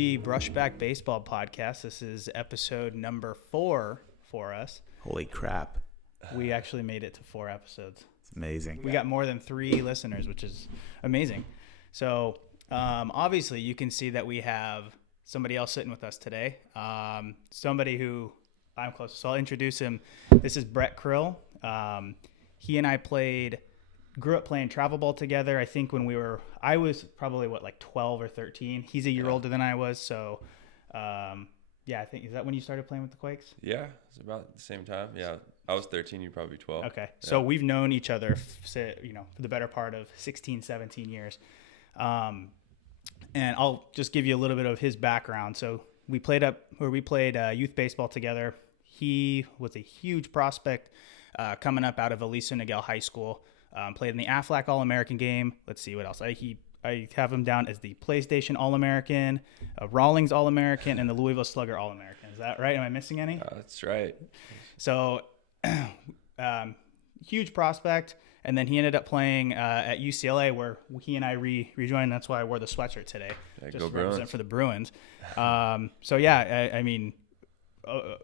the Brushback Baseball Podcast. This is episode number 4 for us. Holy crap. We actually made it to 4 episodes. It's amazing. We got more than 3 listeners, which is amazing. So obviously you can see that we have somebody else sitting with us today. Somebody who I'm close to. So I'll introduce him. This is Coach Krill. He and I grew up playing travel ball together. I think I was probably 12 or 13. He's a year older than I was. So, I think, is that when you started playing with the Quakes? Yeah, it's about the same time. Yeah, I was 13, you probably 12. Okay. Yeah. So we've known each other, for the better part of 16, 17 years. And I'll just give you a little bit of his background. So we played youth baseball together. He was a huge prospect coming up out of Aliso Niguel High School. Played in the AFLAC-All-American game. Let's see what else. I have him down as the PlayStation All-American, Rawlings All-American, and the Louisville Slugger All-American. Is that right? Am I missing any? That's right. So, huge prospect. And then he ended up playing at UCLA, where he and I rejoined. That's why I wore the sweatshirt today, Yeah, just go to represent Bruins. for the Bruins.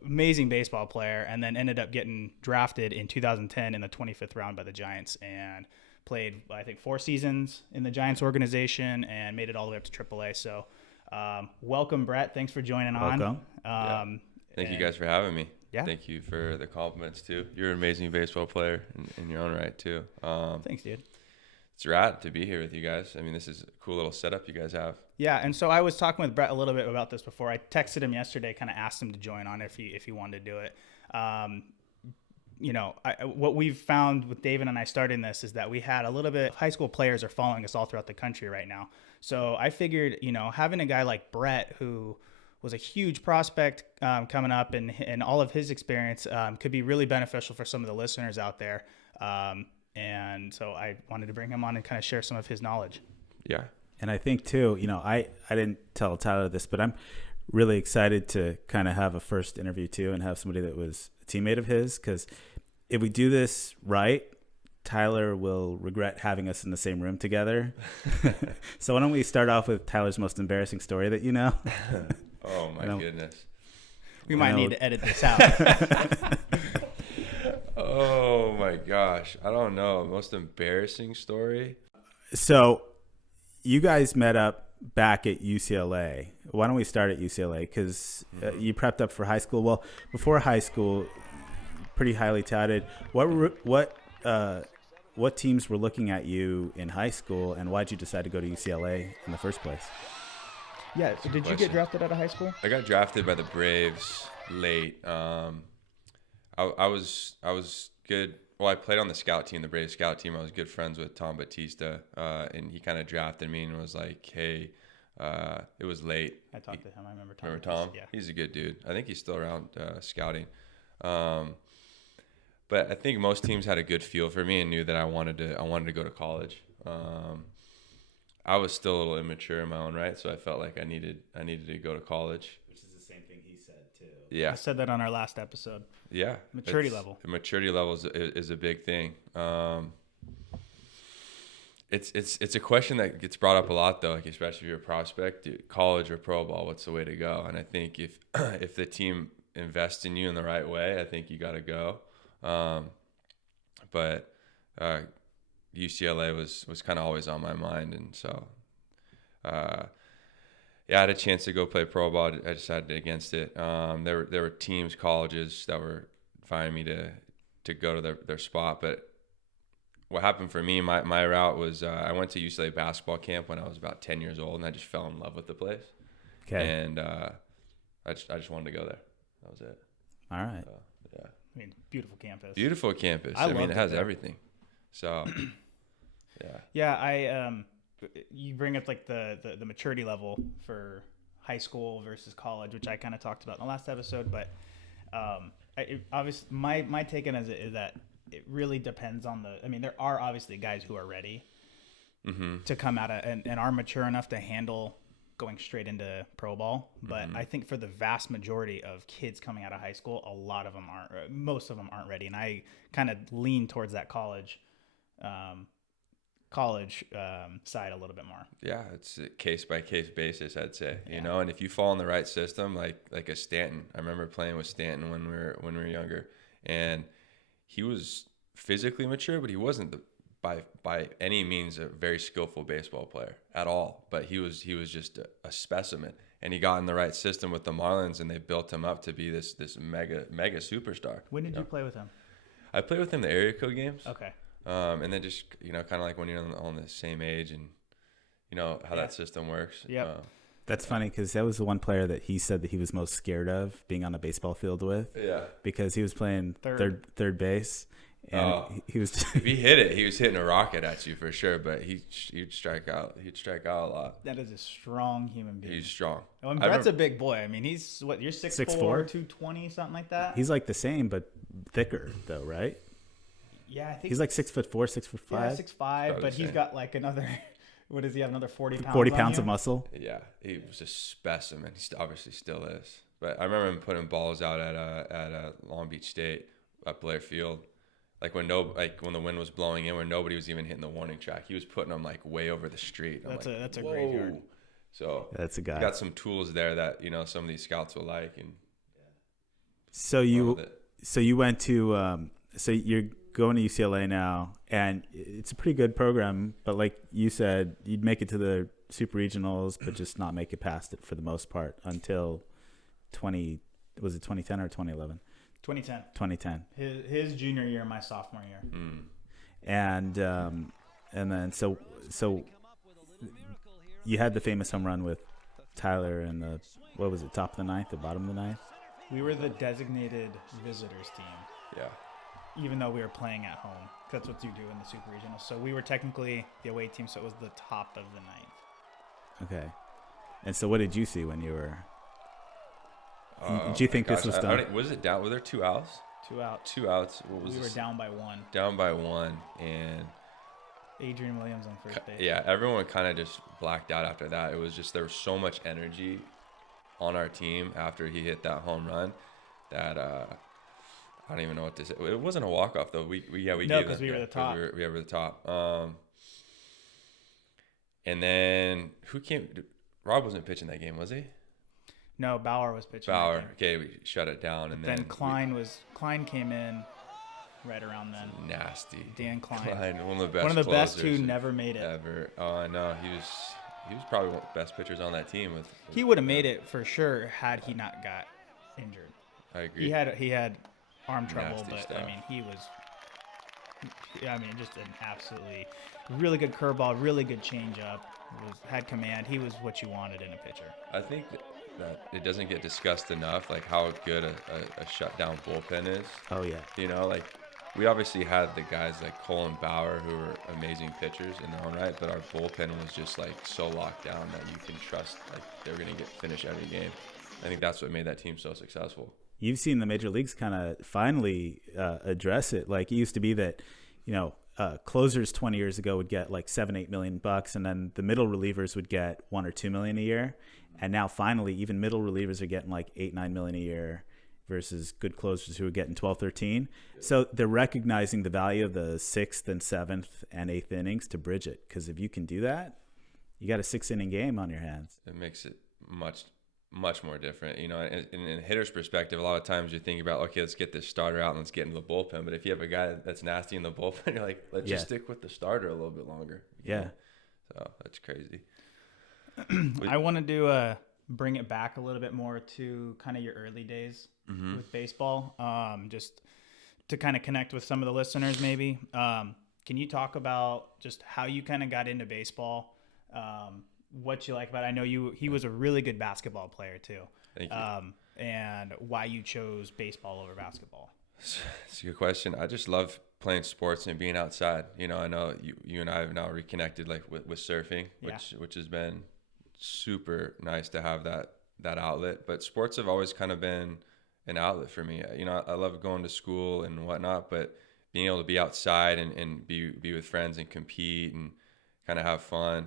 Amazing baseball player, and then ended up getting drafted in 2010 in the 25th round by the Giants, and played, I think, 4 seasons in the Giants organization and made it all the way up to AAA. So welcome, Brett. Thanks for joining on. Welcome. Thank you guys for having me. Yeah. Thank you for the compliments, too. You're an amazing baseball player in your own right, too. Thanks, dude. It's rad to be here with you guys. I mean, this is a cool little setup you guys have. Yeah, and so I was talking with Brett a little bit about this before. I texted him yesterday, kind of asked him to join on if he wanted to do it. What we've found with David and I starting this is that we had a little bit, high school players are following us all throughout the country right now. So I figured, having a guy like Brett, who was a huge prospect coming up, and all of his experience could be really beneficial for some of the listeners out there. And so I wanted to bring him on and kind of share some of his knowledge. Yeah. And I think, too, I didn't tell Tyler this, but I'm really excited to kind of have a first interview, too, and have somebody that was a teammate of his. Because if we do this right, Tyler will regret having us in the same room together. So why don't we start off with Tyler's most embarrassing story that you know? Oh, my goodness. We might need to edit this out. Oh, my gosh. I don't know. Most embarrassing story? So you guys met up back at UCLA. Why don't we start at UCLA? Because you prepped up for high school. Well, before high school, pretty highly touted. What teams were looking at you in high school, and why did you decide to go to UCLA in the first place? Yeah. So did you get drafted out of high school? I got drafted by the Braves late. I was good. Well, I played on the scout team, the Braves scout team. I was good friends with Tom Batista, and he kind of drafted me and was like, "Hey, it was late." I talked to him. I remember Tom. Remember Tom? Yeah. He's a good dude. I think he's still around scouting. But I think most teams had a good feel for me and knew that I wanted to go to college. I was still a little immature in my own right, so I felt like I needed to go to college. Which is the same thing he said, too. Yeah. I said that on our last episode. Yeah. Maturity level. The maturity level is a big thing. It's a question that gets brought up a lot, though, like especially if you're a prospect, college or pro ball, what's the way to go? And I think if the team invests in you in the right way, I think you got to go. But UCLA was kind of always on my mind, and so I had a chance to go play pro ball. I decided against it. There were teams, colleges that were inviting me to go to their spot, but what happened for me, my route was I went to UCLA basketball camp when I was about 10 years old, and I just fell in love with the place. Okay. And I just wanted to go there. That was it. All right. Yeah. I mean, beautiful campus. Beautiful campus. I mean, loved it has it there. everything. So, yeah. Yeah, you bring up like the maturity level for high school versus college, which I kind of talked about in the last episode. But obviously, my take on it is that it really depends on there are obviously guys who are ready to come out and are mature enough to handle going straight into pro ball. But I think for the vast majority of kids coming out of high school, a lot of them aren't. Most of them aren't ready, and I kind of lean towards that college college side a little bit more. Yeah, it's a case by case basis, I'd say. You know, and if you fall in the right system, like a Stanton. I remember playing with Stanton when we were younger, and he was physically mature, but he wasn't by any means a very skillful baseball player at all. But he was just a specimen, and he got in the right system with the Marlins, and they built him up to be this mega superstar. When did you play with him? I played with him the area code games. Okay. And then just, you know, kind of like when you're on the same age and, you know, how that system works. Yeah. That's funny because that was the one player that he said that he was most scared of being on a baseball field with. Yeah. Because he was playing third base. And he was if he hit it, he was hitting a rocket at you for sure, but he'd strike out. He'd strike out a lot. That is a strong human being. He's strong. I mean, Brett's a big boy. I mean, he's what, you're 6'4", 220, something like that? He's like the same, but thicker though, right? Yeah, I think he's like 6'4", 6'5". Yeah, 6'5", but he's got like another. What does he have? Another 40 pounds. 40 pounds of muscle. Yeah, he was a specimen. He obviously still is. But I remember him putting balls out at Long Beach State at Blair Field, like when the wind was blowing in, where nobody was even hitting the warning track. He was putting them like way over the street. That's a graveyard. So that's a guy. Got some tools there that, you know, some of these scouts will like. And so you went to so you're going to UCLA now, and it's a pretty good program, but like you said, you'd make it to the super regionals, but just not make it past it for the most part until 2010 or 2011? 2010. 2010. His junior year, my sophomore year. And then so you had the famous home run with Tyler in the, what was it, top of the ninth, the bottom of the ninth? We were the designated visitors team. Yeah. Even though we were playing at home. That's what you do in the super regionals. So we were technically the away team, so it was the top of the ninth. Okay. And so what did you see when you were... did you think this was done? Was it down? Were there 2 outs? 2 outs. 2 outs. What was we were down by 1. Down by 1, and... Adrian Williams on first base. Yeah, everyone kind of just blacked out after that. It was just, there was so much energy on our team after he hit that home run that... I don't even know what to say. It wasn't a walk-off, though. We no, because we were the top. We were the top. And then who came? Rob wasn't pitching that game, was he? No, Bauer was pitching. Bauer. Okay, we shut it down, and then Klein came in right around then. Nasty. Dan Klein. One of the best who never made it ever. Oh, I know. He was probably one of the best pitchers on that team. He would have made it for sure had he not got injured. I agree. He had arm trouble, but stuff. I mean, he was, just an absolutely really good curveball, really good changeup. Had command. He was what you wanted in a pitcher. I think that it doesn't get discussed enough, like how good a shutdown bullpen is. Oh yeah. You know, like we obviously had the guys like Cole and Bauer who were amazing pitchers in their own right, but our bullpen was just like so locked down that you can trust like they're gonna finish every game. I think that's what made that team so successful. You've seen the major leagues kind of finally address it. Like it used to be that, you know, closers 20 years ago would get like $7-8 million, and then the middle relievers would get $1 or $2 million a year. And now finally, even middle relievers are getting like $8-9 million a year versus good closers who are getting 12-13. So they're recognizing the value of the 6th and 7th and 8th innings to bridge it. Because if you can do that, you got a 6-inning game on your hands. It makes it much more different, you know. In a hitter's perspective, a lot of times you're thinking about, okay, let's get this starter out and let's get into the bullpen. But if you have a guy that's nasty in the bullpen, you're like, let's just stick with the starter a little bit longer. Yeah. So that's crazy. I wanted to bring it back a little bit more to kind of your early days with baseball, just to kind of connect with some of the listeners maybe. Can you talk about just how you kind of got into baseball? What you like about it? I know he was a really good basketball player too. Thank you. And why you chose baseball over basketball? It's a good question. I just love playing sports and being outside. You know, I know you and I have now reconnected like with surfing, which has been super nice to have that outlet. But sports have always kind of been an outlet for me. You know, I love going to school and whatnot, but being able to be outside and be with friends and compete and kind of have fun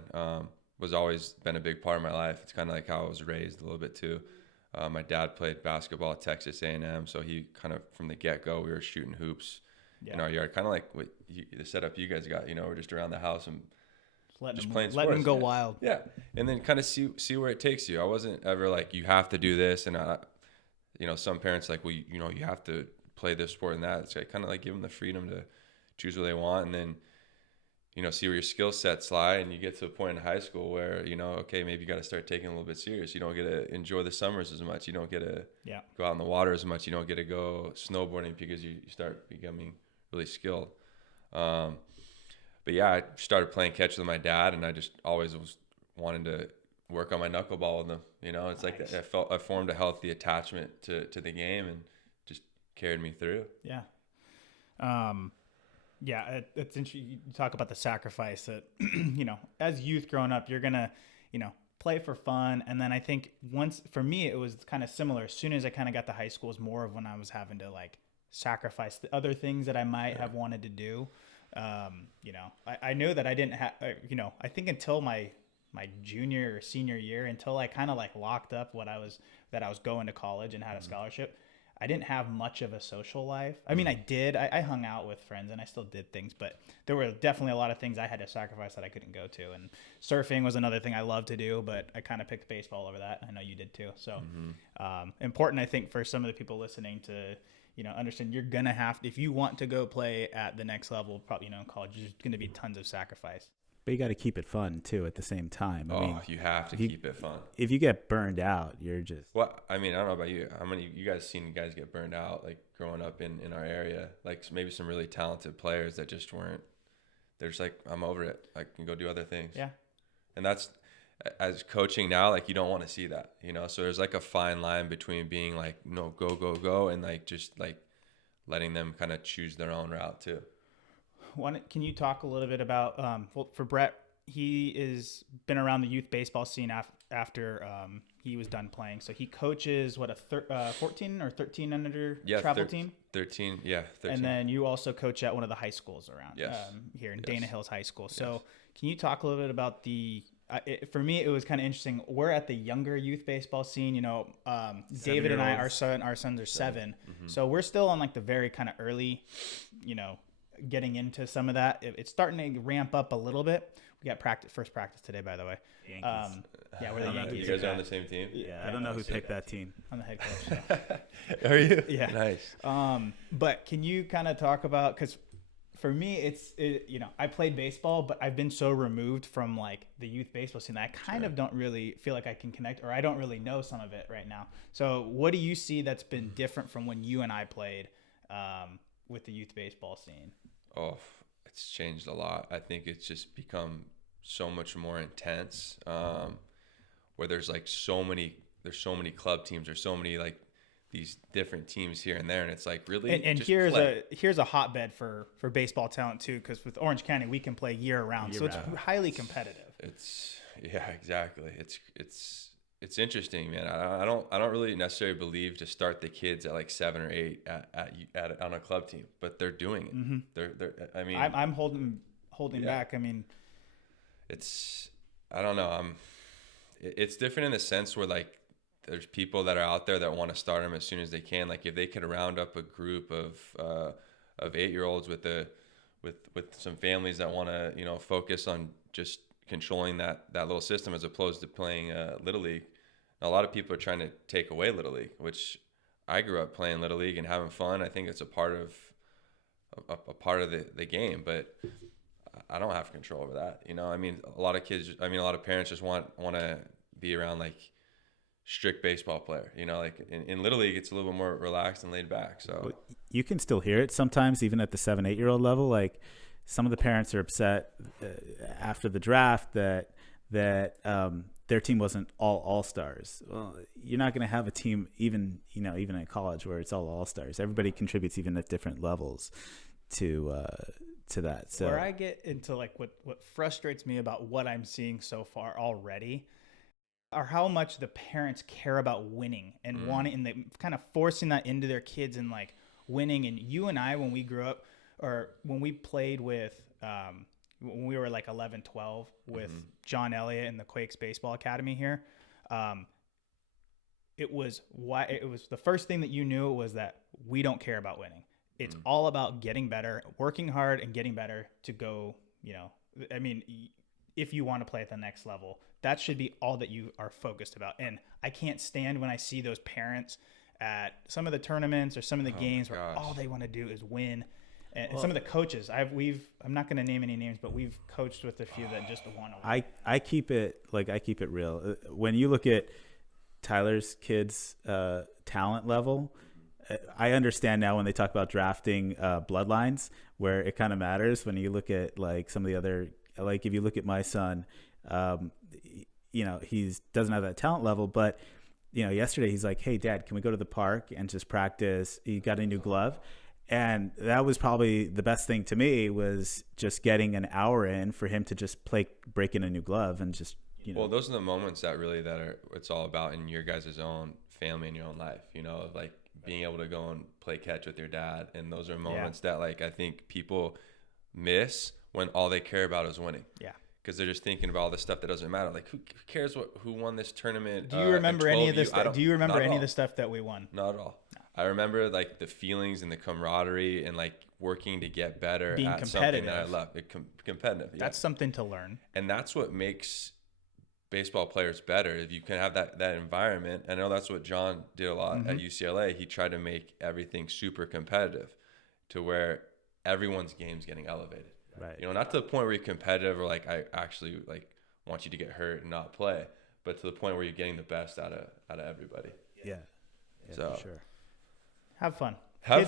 was always been a big part of my life. It's kind of like how I was raised a little bit too. My dad played basketball at Texas A&M, so he kind of from the get-go we were shooting hoops in our yard, kind of like what the setup you guys got. You know, we're just around the house and letting playing them sports. go wild. Yeah, and then kind of see where it takes you. I wasn't ever like, you have to do this, and some parents like, well, you have to play this sport and that. It's like, kind of like give them the freedom to choose what they want, and then see where your skill sets lie, and you get to a point in high school where okay, maybe you got to start taking it a little bit serious. You don't get to enjoy the summers as much. You don't get to go out in the water as much. You don't get to go snowboarding because you start becoming really skilled. But yeah, I started playing catch with my dad, and I just always was wanting to work on my knuckleball with him. It's nice. Like I formed a healthy attachment to the game, and just carried me through. Yeah. Yeah, it's interesting. You talk about the sacrifice that, as youth growing up, you're going to, play for fun. And then I think for me, it was kind of similar. As soon as I kind of got to high school, it was more of when I was having to like sacrifice the other things that I might have wanted to do. I know that I didn't have, I think until my junior or senior year, until I kind of like locked up that I was going to college and had a scholarship, I didn't have much of a social life. I mean, I did. I hung out with friends and I still did things, but there were definitely a lot of things I had to sacrifice that I couldn't go to. And surfing was another thing I loved to do, but I kind of picked baseball over that. I know you did too. So important, I think, for some of the people listening to, understand you're going to have, if you want to go play at the next level, probably, in college, there's going to be tons of sacrifice. But you got to keep it fun too at the same time. I mean, you have to keep it fun. If you get burned out, you're just. Well, I mean, I don't know about you. How many you guys seen guys get burned out, like growing up in our area? Like maybe some really talented players that just weren't. They're just like, I'm over it. I can go do other things. Yeah. And that's, as coaching now, like you don't want to see that, So there's like a fine line between being like, no, go, and like just like letting them kind of choose their own route too. Can you talk a little bit about, for Brett, he is been around the youth baseball scene after he was done playing. So he coaches, what, a 14 or 13 under travel team? 13, yeah. 13. And then you also coach at one of the high schools around here in Dana Hills High School. So can you talk a little bit about for me, it was kind of interesting. We're at the younger youth baseball scene, David and I, our sons are 7. Mm-hmm. So we're still on like the very kind of early, getting into some of that. It's starting to ramp up a little bit. We got first practice today, by the way. Yankees. We're the Yankees. You guys are on the same team? Yeah, I don't know who picked that team. I'm the head coach. So. Are you? Yeah. Nice. But can you kind of talk about, because for me, I played baseball, but I've been so removed from like the youth baseball scene that I kind of don't really feel like I can connect, or I don't really know some of it right now. So what do you see that's been different from when you and I played with the youth baseball scene? Oh, it's changed a lot. I think it's just become so much more intense, where there's so many club teams, or so many like these different teams here and there, and it's like really. And here's a hotbed for baseball talent too, because with Orange County we can play year round, so it's highly competitive. Exactly. It's interesting, man. I don't really necessarily believe to start the kids at like 7 or 8 at on a club team, but they're doing it. Mm-hmm. They're I mean, I'm holding back. I mean, I don't know. It's different in the sense where like there's people that are out there that want to start them as soon as they can. Like if they could round up a group of 8-year-olds with some families that want to focus on just controlling that little system as opposed to playing Little League. A lot of people are trying to take away Little League, which I grew up playing Little League and having fun. I think it's a part of the game, but I don't have control over that. I mean, a lot of parents just want to be around like strict baseball player. Like in Little League, it's a little bit more relaxed and laid back. So you can still hear it sometimes, even at the 7-8-year-old level. Like some of the parents are upset after the draft that their team wasn't all-stars. Well, you're not going to have a team even in college where it's all-stars. Everybody contributes even at different levels to that. So where I get into like what frustrates me about what I'm seeing so far already are how much the parents care about winning and wanting, and they kind of forcing that into their kids and like winning. And you and I, when we grew up, or when we played with, when we were like 11, 12 with John Elliott in the Quakes Baseball Academy here, it was the first thing that you knew was that we don't care about winning. It's all about getting better, working hard and getting better to go, I mean, if you want to play at the next level. That should be all that you are focused about. And I can't stand when I see those parents at some of the tournaments or some of the games where all they want to do is win. And some of the coaches, I'm not going to name any names, but we've coached with a few that just want to win. I keep it real. When you look at Tyler's kids' talent level, I understand now when they talk about drafting bloodlines where it kind of matters. When you look at like some of the other, like if you look at my son, he doesn't have that talent level, but yesterday he's like, "Hey Dad, can we go to the park and just practice?" He got a new glove. And that was probably the best thing to me, was just getting an hour in for him to just break in a new glove and just, Well, those are the moments that it's all about in your guys' own family and your own life, like being able to go and play catch with your dad. And those are moments that like I think people miss when all they care about is winning. Yeah. Because they're just thinking about all the stuff that doesn't matter. Like who cares who won this tournament? Do you remember any of this? Do you remember any of the stuff that we won? Not at all. No. I remember like the feelings and the camaraderie and like working to get better at something that I love. Competitive. Yeah. That's something to learn. And that's what makes baseball players better. If you can have that environment. I know that's what John did a lot at UCLA. He tried to make everything super competitive to where everyone's game's getting elevated. Right. Not to the point where you're competitive or like I actually like want you to get hurt and not play, but to the point where you're getting the best out of everybody. Yeah. So for sure. Have fun.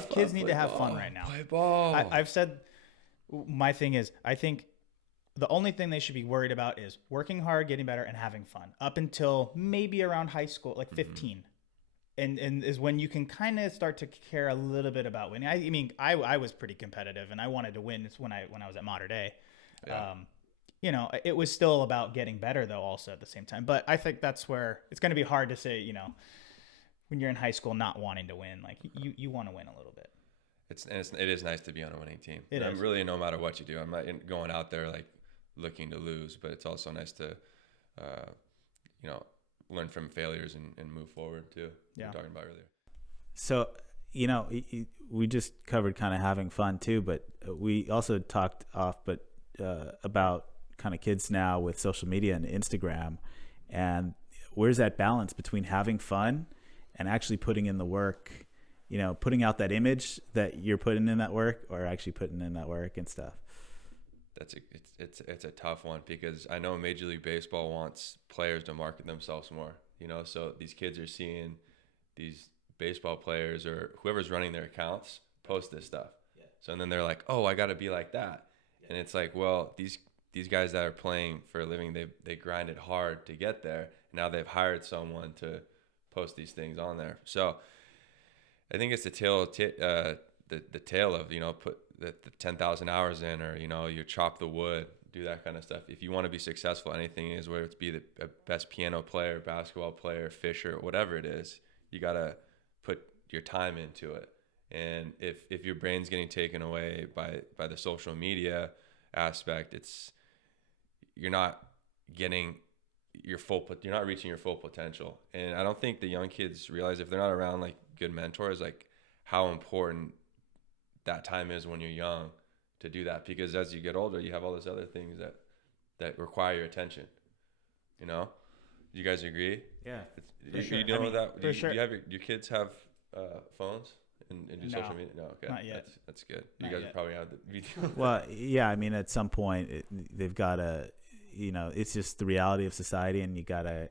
Kids need to have fun right now. Play ball. I've said my thing is I think the only thing they should be worried about is working hard, getting better, and having fun up until maybe around high school, like 15. And is when you can kind of start to care a little bit about winning. I mean, I was pretty competitive and I wanted to win. It's when I was at Mater Dei. Yeah. It was still about getting better though also at the same time. But I think that's where it's going to be hard to say, when you're in high school not wanting to win, like you want to win a little bit. It is nice to be on a winning team. I'm really, no matter what you do, I'm not going out there like looking to lose, but it's also nice to, learn from failures and move forward too. Yeah. We were talking about earlier. So, we just covered kind of having fun too, but we also talked about kind of kids now with social media and Instagram, and where's that balance between having fun and actually putting in the work, putting out that image that you're putting in that work or actually putting in that work and stuff. It's a tough one because I know Major League Baseball wants players to market themselves more, so these kids are seeing these baseball players or whoever's running their accounts post this stuff. Yeah. So and then they're like, oh, I got to be like that. Yeah. And it's like, well, these guys that are playing for a living, they grinded hard to get there. Now they've hired someone to post these things on there. So I think it's the tale of, put the 10,000 hours in, or, you chop the wood, do that kind of stuff. If you want to be successful, anything is, whether it's be the best piano player, basketball player, fisher, whatever it is, you got to put your time into it. And if your brain's getting taken away by the social media aspect, you're not reaching your full potential. And I don't think the young kids realize, if they're not around like good mentors, like how important that time is when you're young to do that, because as you get older, you have all those other things that require your attention. Do you guys agree? Yeah. You know that? For sure. Do you have your kids have phones and do social media? No, okay. Not yet. That's good. You Not guys yet. probably have the video. Well, yeah, I mean, at some point they've got to, it's just the reality of society, and you gotta,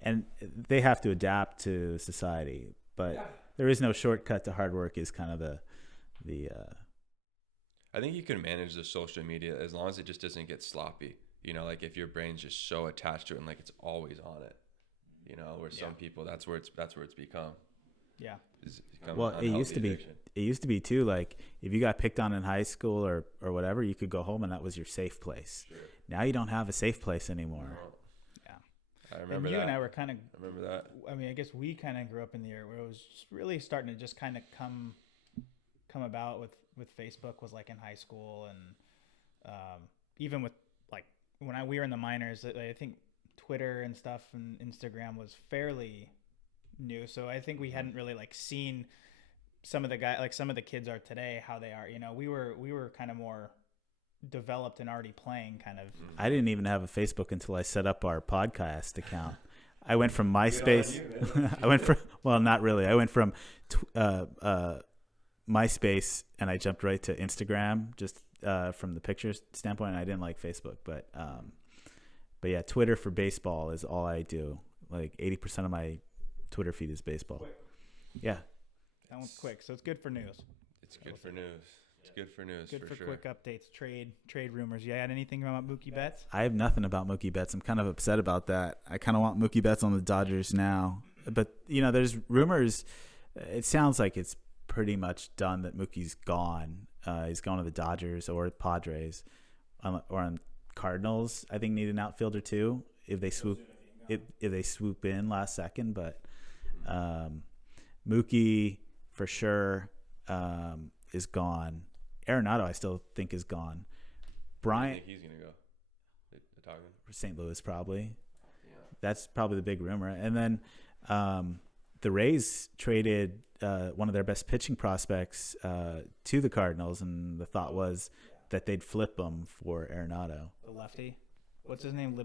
and they have to adapt to society, but there is no shortcut to hard work is kind of the I think you can manage the social media as long as it just doesn't get sloppy. Like if your brain's just so attached to it and like it's always on it, where some people, that's where it's become. Yeah. Well, it used to be too, like if you got picked on in high school or whatever, you could go home and that was your safe place. Sure. Now you don't have a safe place anymore. Yeah. I remember and that. You and I were kind of, I remember that. I mean, I guess we kind of grew up in the era where it was just really starting to just kind of come about with Facebook, was like in high school. And even with like when we were in the minors, I think Twitter and stuff and Instagram was fairly new. So I think we hadn't really like seen some of the guys, like some of the kids are today, how they are, we were kind of more developed and already playing kind of. I didn't even have a Facebook until I set up our podcast account. I went from MySpace. Not really. I went from MySpace and I jumped right to Instagram just from the pictures standpoint. I didn't like Facebook, but yeah, Twitter for baseball is all I do. Like 80% of my Twitter feed is baseball. Quick. Yeah. That one's quick, so it's good for news. It's good for news. It's good for news. Good for sure. quick updates, trade rumors. You had anything about Mookie Betts? I have nothing about Mookie Betts. I'm kind of upset about that. I kind of want Mookie Betts on the Dodgers now. But, there's rumors. It sounds like it's pretty much done that Mookie's gone. He's going to the Dodgers or Padres or on Cardinals. I think need an outfielder too if they swoop in last second. But Mookie for sure is gone. Arenado, I still think is gone. Bryant, I think he's gonna go. They're talking St. Louis probably. Yeah. That's probably the big rumor. And then the Rays traded one of their best pitching prospects to the Cardinals, and the thought was that they'd flip him for Arenado. The lefty. What's his name?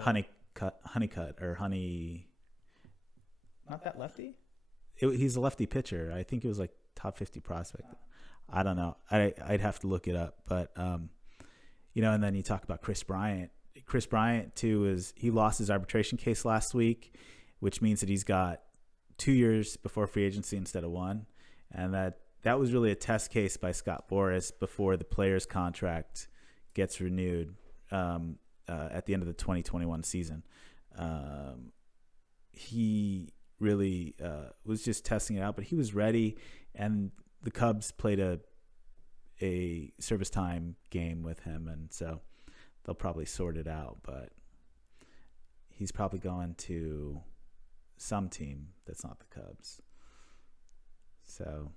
Honeycutt or Honey. Not that lefty? He's a lefty pitcher. I think it was like top 50 prospect. I don't know. I'd have to look it up. But, and then you talk about Chris Bryant. Chris Bryant, too, he lost his arbitration case last week, which means that he's got 2 years before free agency instead of 1. And that was really a test case by Scott Boras before the player's contract gets renewed at the end of the 2021 season. He really was just testing it out, but he was ready, and the Cubs played a service time game with him, and so they'll probably sort it out, but he's probably going to some team that's not the Cubs. So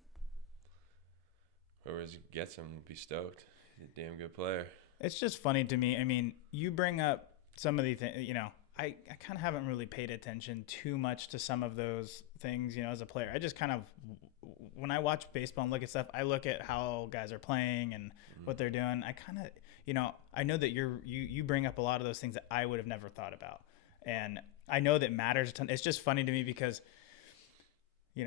whoever gets him will be stoked. He's a damn good player. It's just funny to me. I mean, you bring up some of the things, I kind of haven't really paid attention too much to some of those things, as a player. I just kind of, when I watch baseball and look at stuff, I look at how guys are playing and what they're doing. I kind of, I know that you bring up a lot of those things that I would have never thought about. And I know that matters a ton. It's just funny to me because, I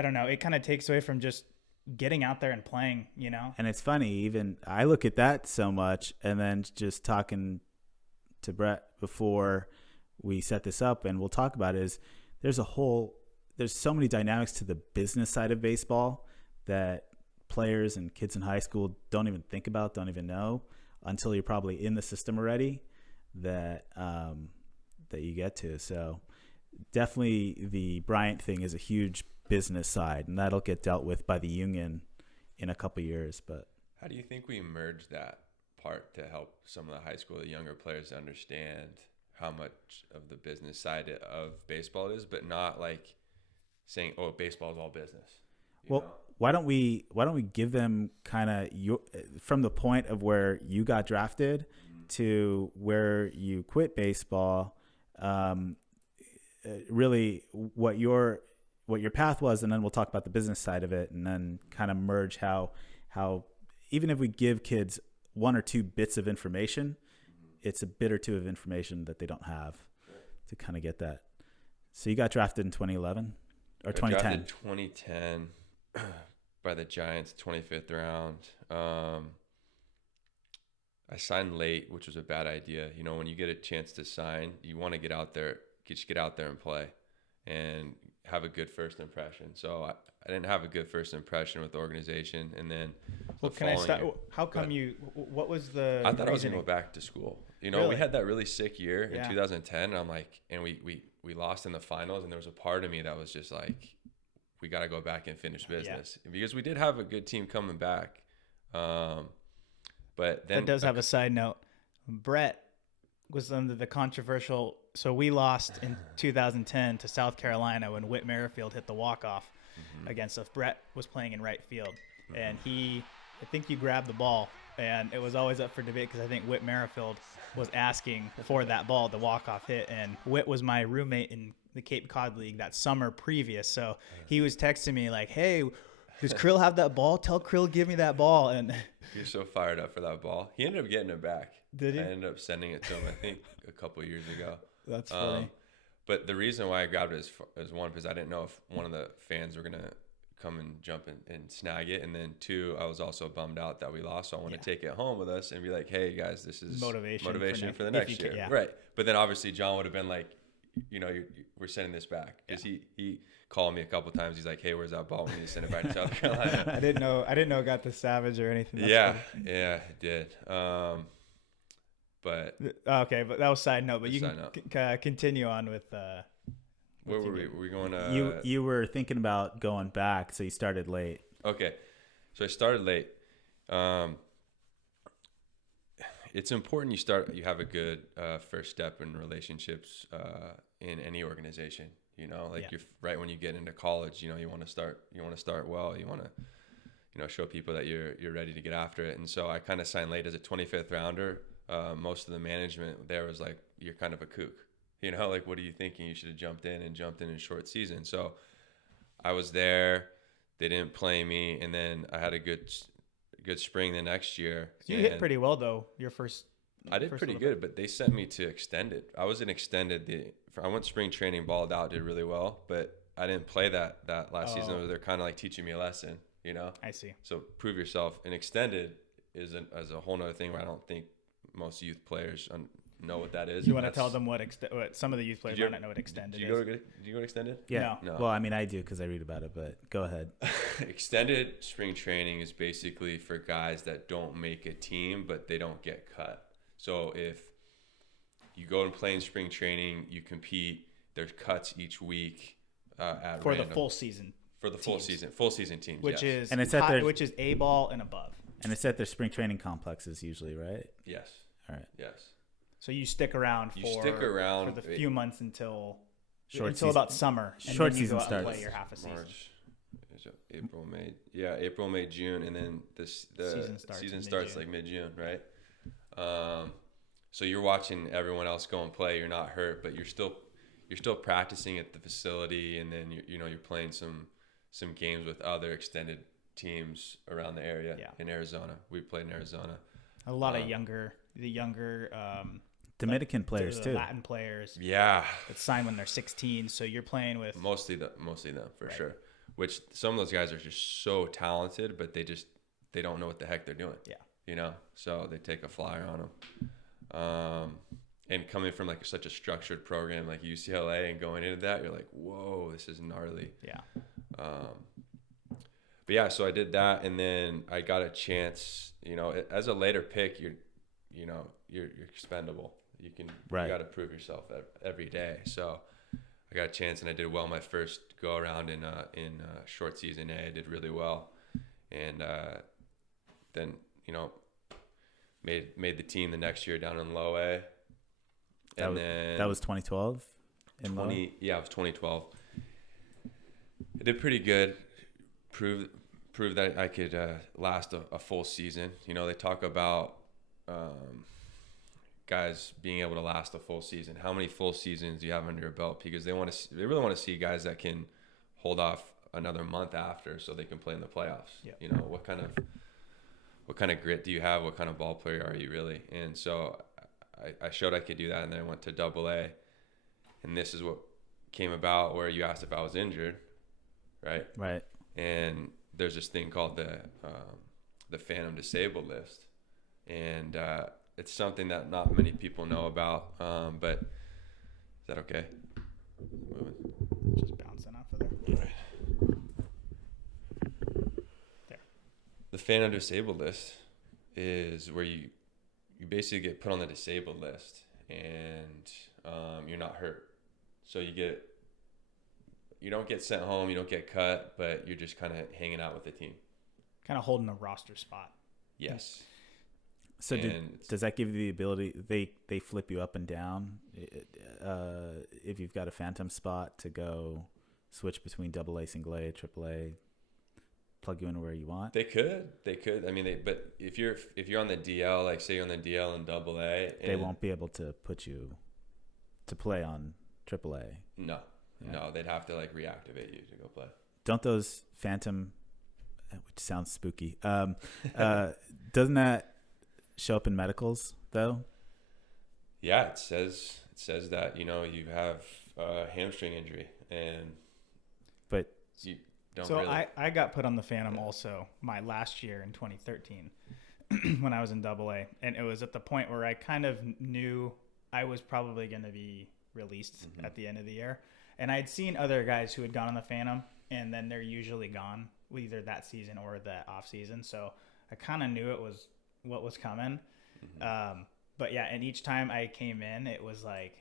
don't know. It kind of takes away from just getting out there and playing, And it's funny, even I look at that so much, and then just talking to Brett before we set this up, and we'll talk about it, is there's so many dynamics to the business side of baseball that players and kids in high school don't even think about, don't even know until you're probably in the system already that you get to. So definitely the Bryant thing is a huge business side, and that'll get dealt with by the union in a couple of years. But how do you think we merge that part to help some of the high school, the younger players understand how much of the business side of baseball it is, but not like saying, oh, baseball is all business? Well, why don't we give them kind of from the point of where you got drafted to where you quit baseball, really what your path was, and then we'll talk about the business side of it, and then kind of merge how even if we give kids one or two bits of information, it's a bit or two of information that they don't have to kind of get that. So you got drafted in 2011 or 2010? Drafted 2010 by the Giants, 25th round. I signed late, which was a bad idea. When you get a chance to sign, you want to get out there and play and have a good first impression. So I didn't have a good first impression with the organization. And then can I start? How come what was the I thought I was going to go back to school. Really? We had that really sick year in 2010. And I'm like, and we lost in the finals. And there was a part of me that was just like, we got to go back and finish business. Because we did have a good team coming back. But then that does have a side note. Brett was under the controversial. So we lost in 2010 to South Carolina when Whit Merrifield hit the walk-off against us. Brett was playing in right field, and I think he grabbed the ball, and it was always up for debate because I think Whit Merrifield was asking for that ball, the walk-off hit, and Whit was my roommate in the Cape Cod League that summer previous. So he was texting me like, hey, Does Krill have that ball? Tell Krill, give me that ball. And He was so fired up for that ball. He ended up getting it back. Did he? I ended up sending it to him, I think, a couple years ago. That's funny. But the reason why I grabbed it is one, because I didn't know if one of the fans were going to come and jump and snag it. And then two, I was also bummed out that we lost. So I want to take it home with us and be like, hey, guys, this is motivation for the next year. Right. But then obviously John would have been like, we're sending this back. Because he called me a couple times. He's like, hey, where's that ball? We need to send it back to South Carolina. I didn't know it got the Savage or anything. That's funny. Yeah, it did. But okay, but that was side note. But you can continue on with. Where were we? Were we going? You were thinking about going back, so you started late. Okay, so I started late. It's important you have a good first step in relationships in any organization. You're right when you get into college. You want to start well. You want to show people that you're ready to get after it. And so I kind of signed late as a 25th rounder. Most of the management there was like, you're kind of a kook, like, what are you thinking? You should have jumped in short season. So I was there, they didn't play me. And then I had a good spring the next year. You hit pretty well though. I did pretty good, but they sent me to extended. I was in extended. I went spring training, balled out, did really well, but I didn't play that last season. They're kind of like teaching me a lesson, I see. So prove yourself. And extended is a whole nother thing where I don't think most youth players know what that is. You want to tell them what some of the youth players might not know what extended is. Did you go to extended? Yeah. No. Well, I mean, I do because I read about it, but go ahead. Extended spring training is basically for guys that don't make a team, but they don't get cut. So if you go and play in spring training, you compete, there's cuts each week at for random. the full season. For the full season teams, which yes. which is A ball and above. And it's at their spring training complexes usually, right? Yes. All right. Yes. So you stick around for the few months until about summer. And short then you season go out and starts. play your half a season. March, April, May. Yeah, April, May, June, and then the season starts like mid-June, right? So you're watching everyone else go and play. You're not hurt, but you're still practicing at the facility, and then you're playing some games with other extended teams around the area. In Arizona. We played in Arizona. A lot of the younger Dominican players too. Latin players. Yeah. That sign when they're 16. So you're playing with mostly them for sure. Which some of those guys are just so talented, but they don't know what the heck they're doing. Yeah. So they take a flyer on them. And coming from like such a structured program like UCLA and going into that, you're like, whoa, this is gnarly. Yeah. But yeah, so I did that, and then I got a chance. As a later pick, you're expendable. You got to prove yourself every day. So I got a chance, and I did well my first go around in short season A. I did really well, and then made the team the next year down in low A. And that was 2012. It was 2012. I did pretty good. Prove that I could last a full season. They talk about guys being able to last a full season. How many full seasons do you have under your belt? Because they really want to see guys that can hold off another month after, so they can play in the playoffs. Yeah. What kind of grit do you have? What kind of ball player are you really? And so I showed I could do that, and then I went to AA. And this is what came about, where you asked if I was injured, right? Right. And there's this thing called the Phantom Disabled List, and it's something that not many people know about. But is that okay? Moving. Just bouncing off of there. There. The Phantom Disabled List is where you basically get put on the disabled list, and you're not hurt, so you don't get sent home, you don't get cut, but you're just kind of hanging out with the team. Kind of holding a roster spot. Yes. So does that give you the ability, they flip you up and down if you've got a phantom spot to go switch between AA, single A, AAA, plug you in where you want? They could. I mean, but if you're on the DL, like say you're on the DL and AA. They won't be able to put you to play on AAA. No. Yeah. No, they'd have to like reactivate you to go play. Don't those phantom which sounds spooky. Doesn't that show up in medicals though? Yeah, it says that you have a hamstring injury, but you don't. So really... I got put on the Phantom also my last year in 2013 when I was in AA, and it was at the point where I kind of knew I was probably going to be released at the end of the year, and I'd seen other guys who had gone on the Phantom, and then they're usually gone either that season or the off season. So I kind of knew it was what was coming. But yeah, and each time I came in, it was like,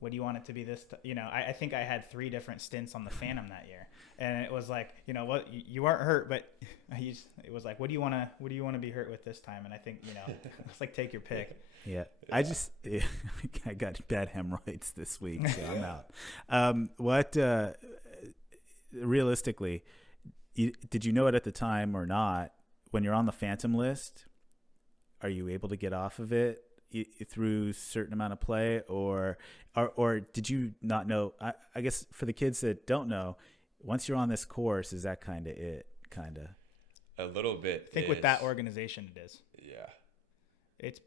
what do you want it to be this? I think I had 3 different stints on the Phantom that year, and it was like, what, you aren't hurt, but it was like, what do you want to be hurt with this time? And I think, it's like, take your pick. Yeah. I got bad hemorrhoids this week, so I'm out. Realistically, did you know it at the time or not? When you're on the Phantom list, are you able to get off of it through a certain amount of play, or did you not know? I guess for the kids that don't know, once you're on this course, is that kind of it? Kind of a little bit. I think with that organization, it is. Yeah.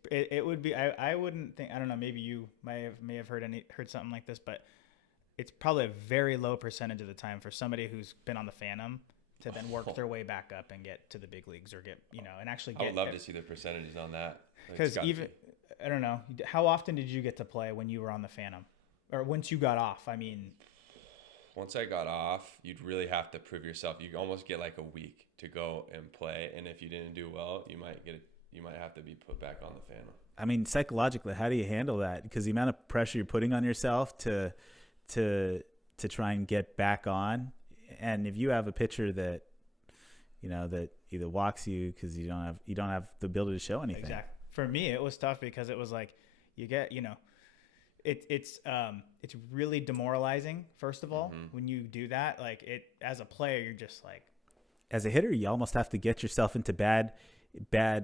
It would be. I wouldn't think. I don't know. Maybe you may have heard something like this, but it's probably a very low percentage of the time for somebody who's been on the Phantom to then work their way back up and get to the big leagues or get, and actually get. I would love to see the percentages on that. Because I don't know, how often did you get to play when you were on the Phantom, or once you got off? I mean, once I got off, you'd really have to prove yourself. You almost get like a week to go and play, and if you didn't do well, you might have to be put back on the Phantom. I mean, psychologically, how do you handle that? Because the amount of pressure you're putting on yourself to try and get back on, and if you have a pitcher that that either walks you because you don't have the ability to show anything. Exactly. For me, it was tough because it was like you get it's really demoralizing. First of all, when you do that, like as a player, you're just like, as a hitter, you almost have to get yourself into bad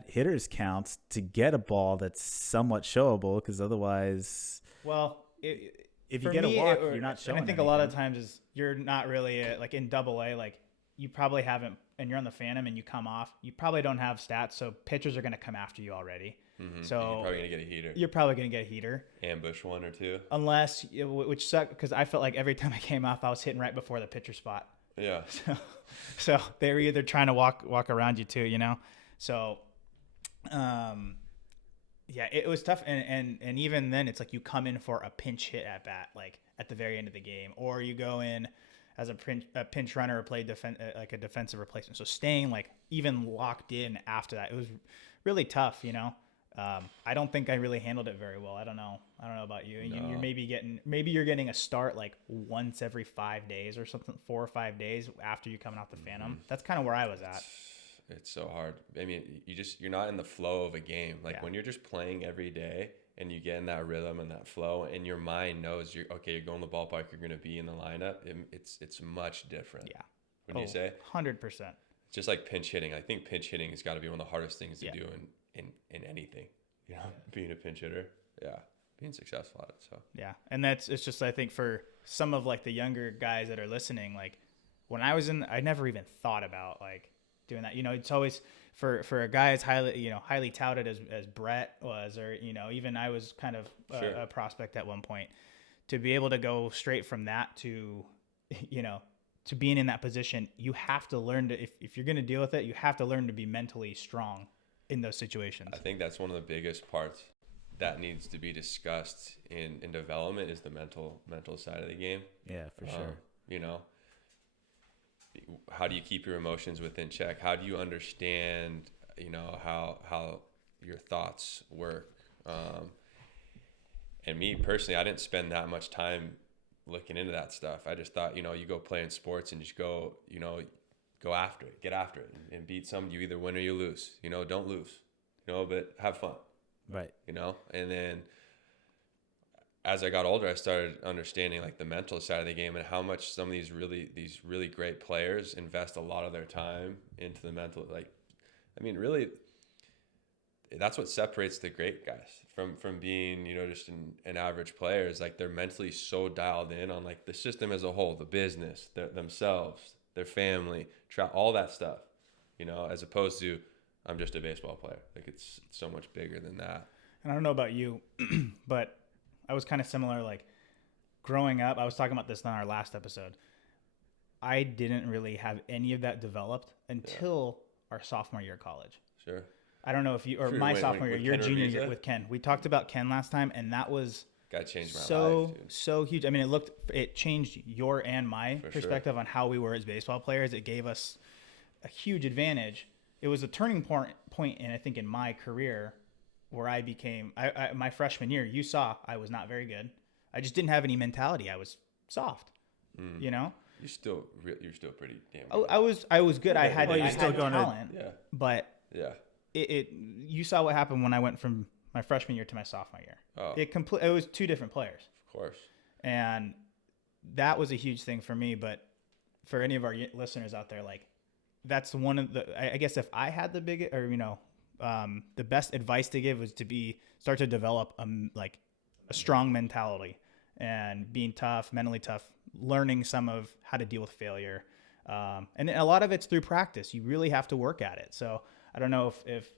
hitters counts to get a ball that's somewhat showable, because otherwise, if you get a walk, you're not showing. And I think anything. a lot of times is you're not really like in AA, like you probably haven't, and you're on the Phantom and you come off, you probably don't have stats, so pitchers are going to come after you already. So you're probably going to get a heater. You're probably going to get a heater. Ambush 1 or 2. Unless, which sucked because I felt like every time I came off, I was hitting right before the pitcher spot. Yeah. So they were either trying to walk around you too, So, yeah, it was tough. And even then, it's like you come in for a pinch hit at bat, like at the very end of the game, or you go in as a pinch runner or play like a defensive replacement. So staying like even locked in after that, it was really tough, I don't think I really handled it very well. I don't know about you. No. You're maybe you're getting a start like once every 5 days or something, 4 or 5 days after you coming off the Phantom. That's kind of where I was at. It's so hard. I mean, you're not in the flow of a game. Like when you're just playing every day and you get in that rhythm and that flow, and your mind knows you're going to the ballpark, you're going to be in the lineup. It's much different. Yeah. Wouldn't you say? 100%. Just like pinch hitting. I think pinch hitting has got to be one of the hardest things to do in anything. Being a pinch hitter. Yeah. Being successful at it. So. Yeah. And it's just, I think for some of like the younger guys that are listening, like when I was I never even thought about like doing that. It's always for a guy as highly touted as Brett was, or, even I was kind of a prospect at one point, to be able to go straight from that to, to being in that position, you have to learn to, if you're going to deal with it, you have to learn to be mentally strong in those situations. I think that's one of the biggest parts that needs to be discussed in development is the mental side of the game. Yeah, for sure. How do you keep your emotions within check? How do you understand, how your thoughts work? And me personally, I didn't spend that much time looking into that stuff. I just thought, you go play in sports and just go, go after it, get after it, and beat some. You either win or you lose. Don't lose. But have fun. Right. And then as I got older, I started understanding like the mental side of the game and how much some of these really great players invest a lot of their time into the mental. Like, I mean, really, that's what separates the great guys from being, just an average player, is like they're mentally so dialed in on like the system as a whole, the business, themselves, their family, all that stuff. you know, as opposed to I'm just a baseball player. Like it's so much bigger than that. And I don't know about you, but I was kind of similar. Like growing up, I was talking about this on our last episode. I didn't really have any of that developed until our sophomore year of college. Sure. I don't know if you, or Sure, my wait, sophomore year, with your Ken junior Revisa? year with Ken. We talked about Ken last time, and that was That changed my life, dude. so huge. I mean, it changed your and my perspective on how we were as baseball players. It gave us a huge advantage. It was a turning point in, I think, in my career where I became, my freshman year, you saw I was not very good. I just didn't have any mentality. I was soft, you know? You're still pretty damn good. I was good. I had, you're I still had going to- talent, Yeah. but Yeah. you saw what happened when I went from my freshman year to my sophomore year. Oh. It was two different players. Of course. And that was a huge thing for me. But for any of our listeners out there, like that's one of the, I guess if I had the biggest, or, you know, the best advice to give was to start to develop a strong mentality and being tough, mentally tough, learning some of how to deal with failure. And a lot of it's through practice. You really have to work at it. So I don't know if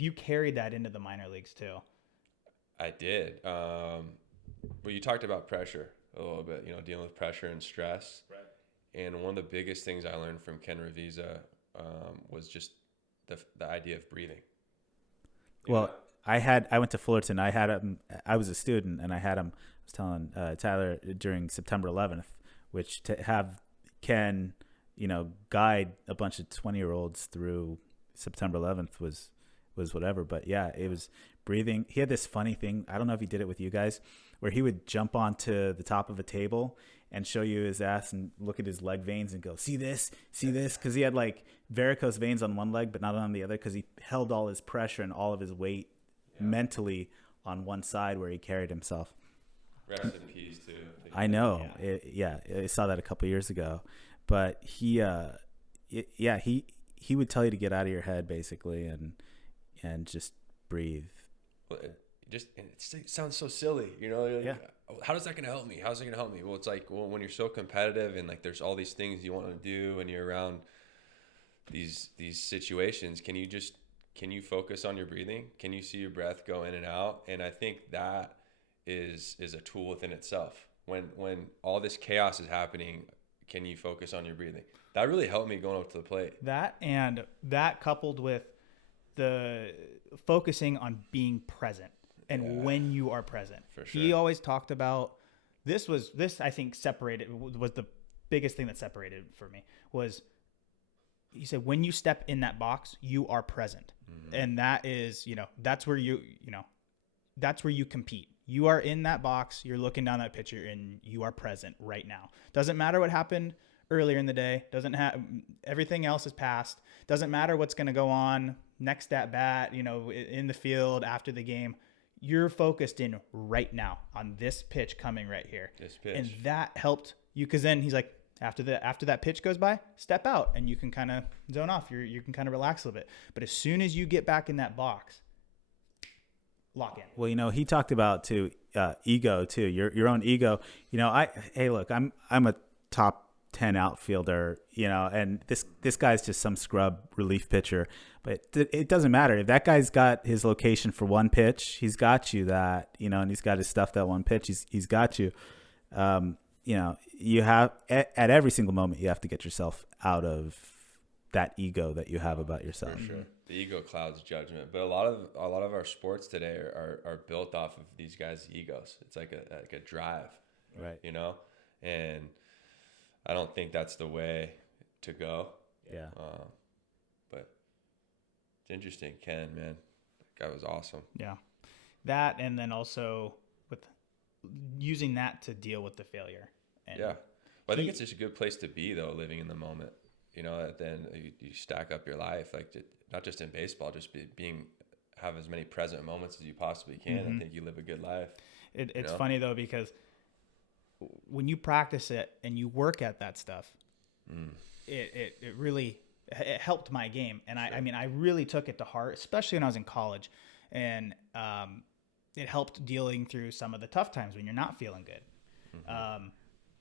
you carried that into the minor leagues too. I did. Well, you talked about pressure a little bit, you know, dealing with pressure and stress. Right. And one of the biggest things I learned from Ken Revisa was just the idea of breathing. Well, I went to Fullerton. I was a student, and I had him. I was telling Tyler during September 11th, which to have Ken, you know, guide a bunch of 20-year-olds through September 11th was whatever. But yeah, it was breathing. He had this funny thing. I don't know if he did it with you guys, where he would jump onto the top of a table and show you his ass and look at his leg veins and go, see this? Because he had like varicose veins on one leg, but not on the other, because he held all his pressure and all of his weight mentally on one side where he carried himself. Rest in peace too. I know. I saw that a couple years ago, but he would tell you to get out of your head basically and just breathe. Well, it sounds so silly, you know? Like, yeah. How is that going to help me? How's it going to help me? Well, it's like, when you're so competitive and like there's all these things you want to do and you're around these situations, can you focus on your breathing? Can you see your breath go in and out? And I think that is a tool within itself. When all this chaos is happening, can you focus on your breathing? That really helped me going up to the plate. That coupled with the focusing on being present and when you are present. For sure. He always talked about this I think was the biggest thing that separated for me was he said, when you step in that box, you are present. Mm-hmm. And that is, you know, that's where that's where you compete. You are in that box, you're looking down that pitcher, and you are present right now. Doesn't matter what happened earlier in the day. Everything else is past. Doesn't matter what's going to go on next at bat, you know, in the field after the game. You're focused in right now on this pitch coming right here. This pitch. And that helped you, because then he's like, after that pitch goes by, step out and you can kind of zone off. You can kind of relax a little bit. But as soon as you get back in that box, lock in. Well, you know, he talked about too ego too. Your own ego. You know, I'm a top 10 outfielder. You know, and this guy's just some scrub relief pitcher. But it doesn't matter if that guy's got his location for one pitch. He's got you that. You know, and he's got his stuff that one pitch. He's got you. You know, you have at every single moment you have to get yourself out of that ego that you have about yourself. For sure. The ego clouds judgment, but a lot of our sports today are built off of these guys' egos. It's like a drive, right? You know, and I don't think that's the way to go. Yeah. But it's interesting, Ken, man, that guy was awesome. Yeah, that, and then also with using that to deal with the failure. And yeah, well, I think it's just a good place to be though, living in the moment. You know, then you stack up your life, like not just in baseball, just have as many present moments as you possibly can. Mm-hmm. I think you live a good life. It's funny though, because when you practice it and you work at that stuff, it really helped my game. And sure. I mean, I really took it to heart, especially when I was in college, and it helped dealing through some of the tough times when you're not feeling good. Mm-hmm.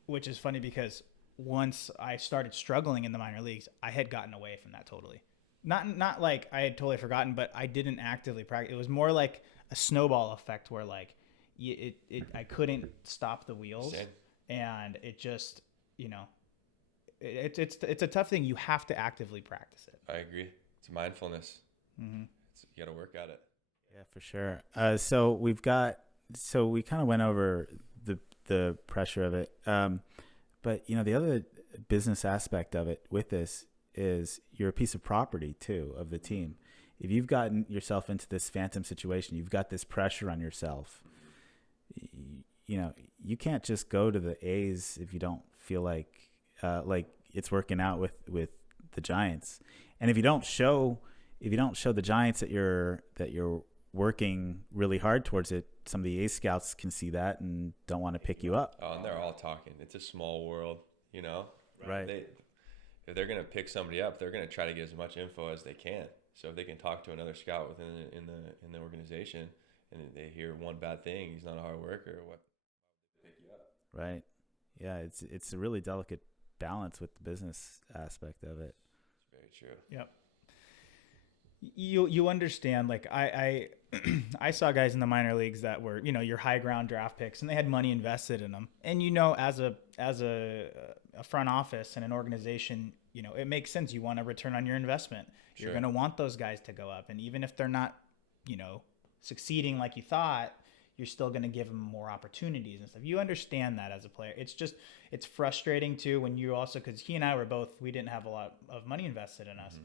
Which is funny because once I started struggling in the minor leagues, I had gotten away from that totally. Not like I had totally forgotten, but I didn't actively practice. It was more like a snowball effect where like I couldn't stop the wheels. Same. And it just, it's a tough thing. You have to actively practice it. I agree. It's mindfulness. Mm-hmm. You got to work at it. Yeah, for sure. So we kind of went over the pressure of it. But the other business aspect of it with this is you're a piece of property too of the team. If you've gotten yourself into this phantom situation, you've got this pressure on yourself. You can't just go to the A's if you don't feel like it's working out with the Giants. And if you don't show the Giants that you're working really hard towards it, some of the A's scouts can see that and don't want to pick you up. Oh, and they're all talking. It's a small world, Right. If they're going to pick somebody up, they're going to try to get as much info as they can. So if they can talk to another scout within the organization, and they hear one bad thing, he's not a hard worker, what pick you up? Right. Yeah, it's a really delicate balance with the business aspect of it. It's very true. Yep. You understand, like I I saw guys in the minor leagues that were, your high ground draft picks, and they had money invested in them. And as a front office and an organization, it makes sense. You want a return on your investment. Sure. You're going to want those guys to go up, and even if they're not, succeeding like you thought, you're still going to give them more opportunities and stuff. You understand that as a player. It's frustrating too when you also, because he and I we didn't have a lot of money invested in us.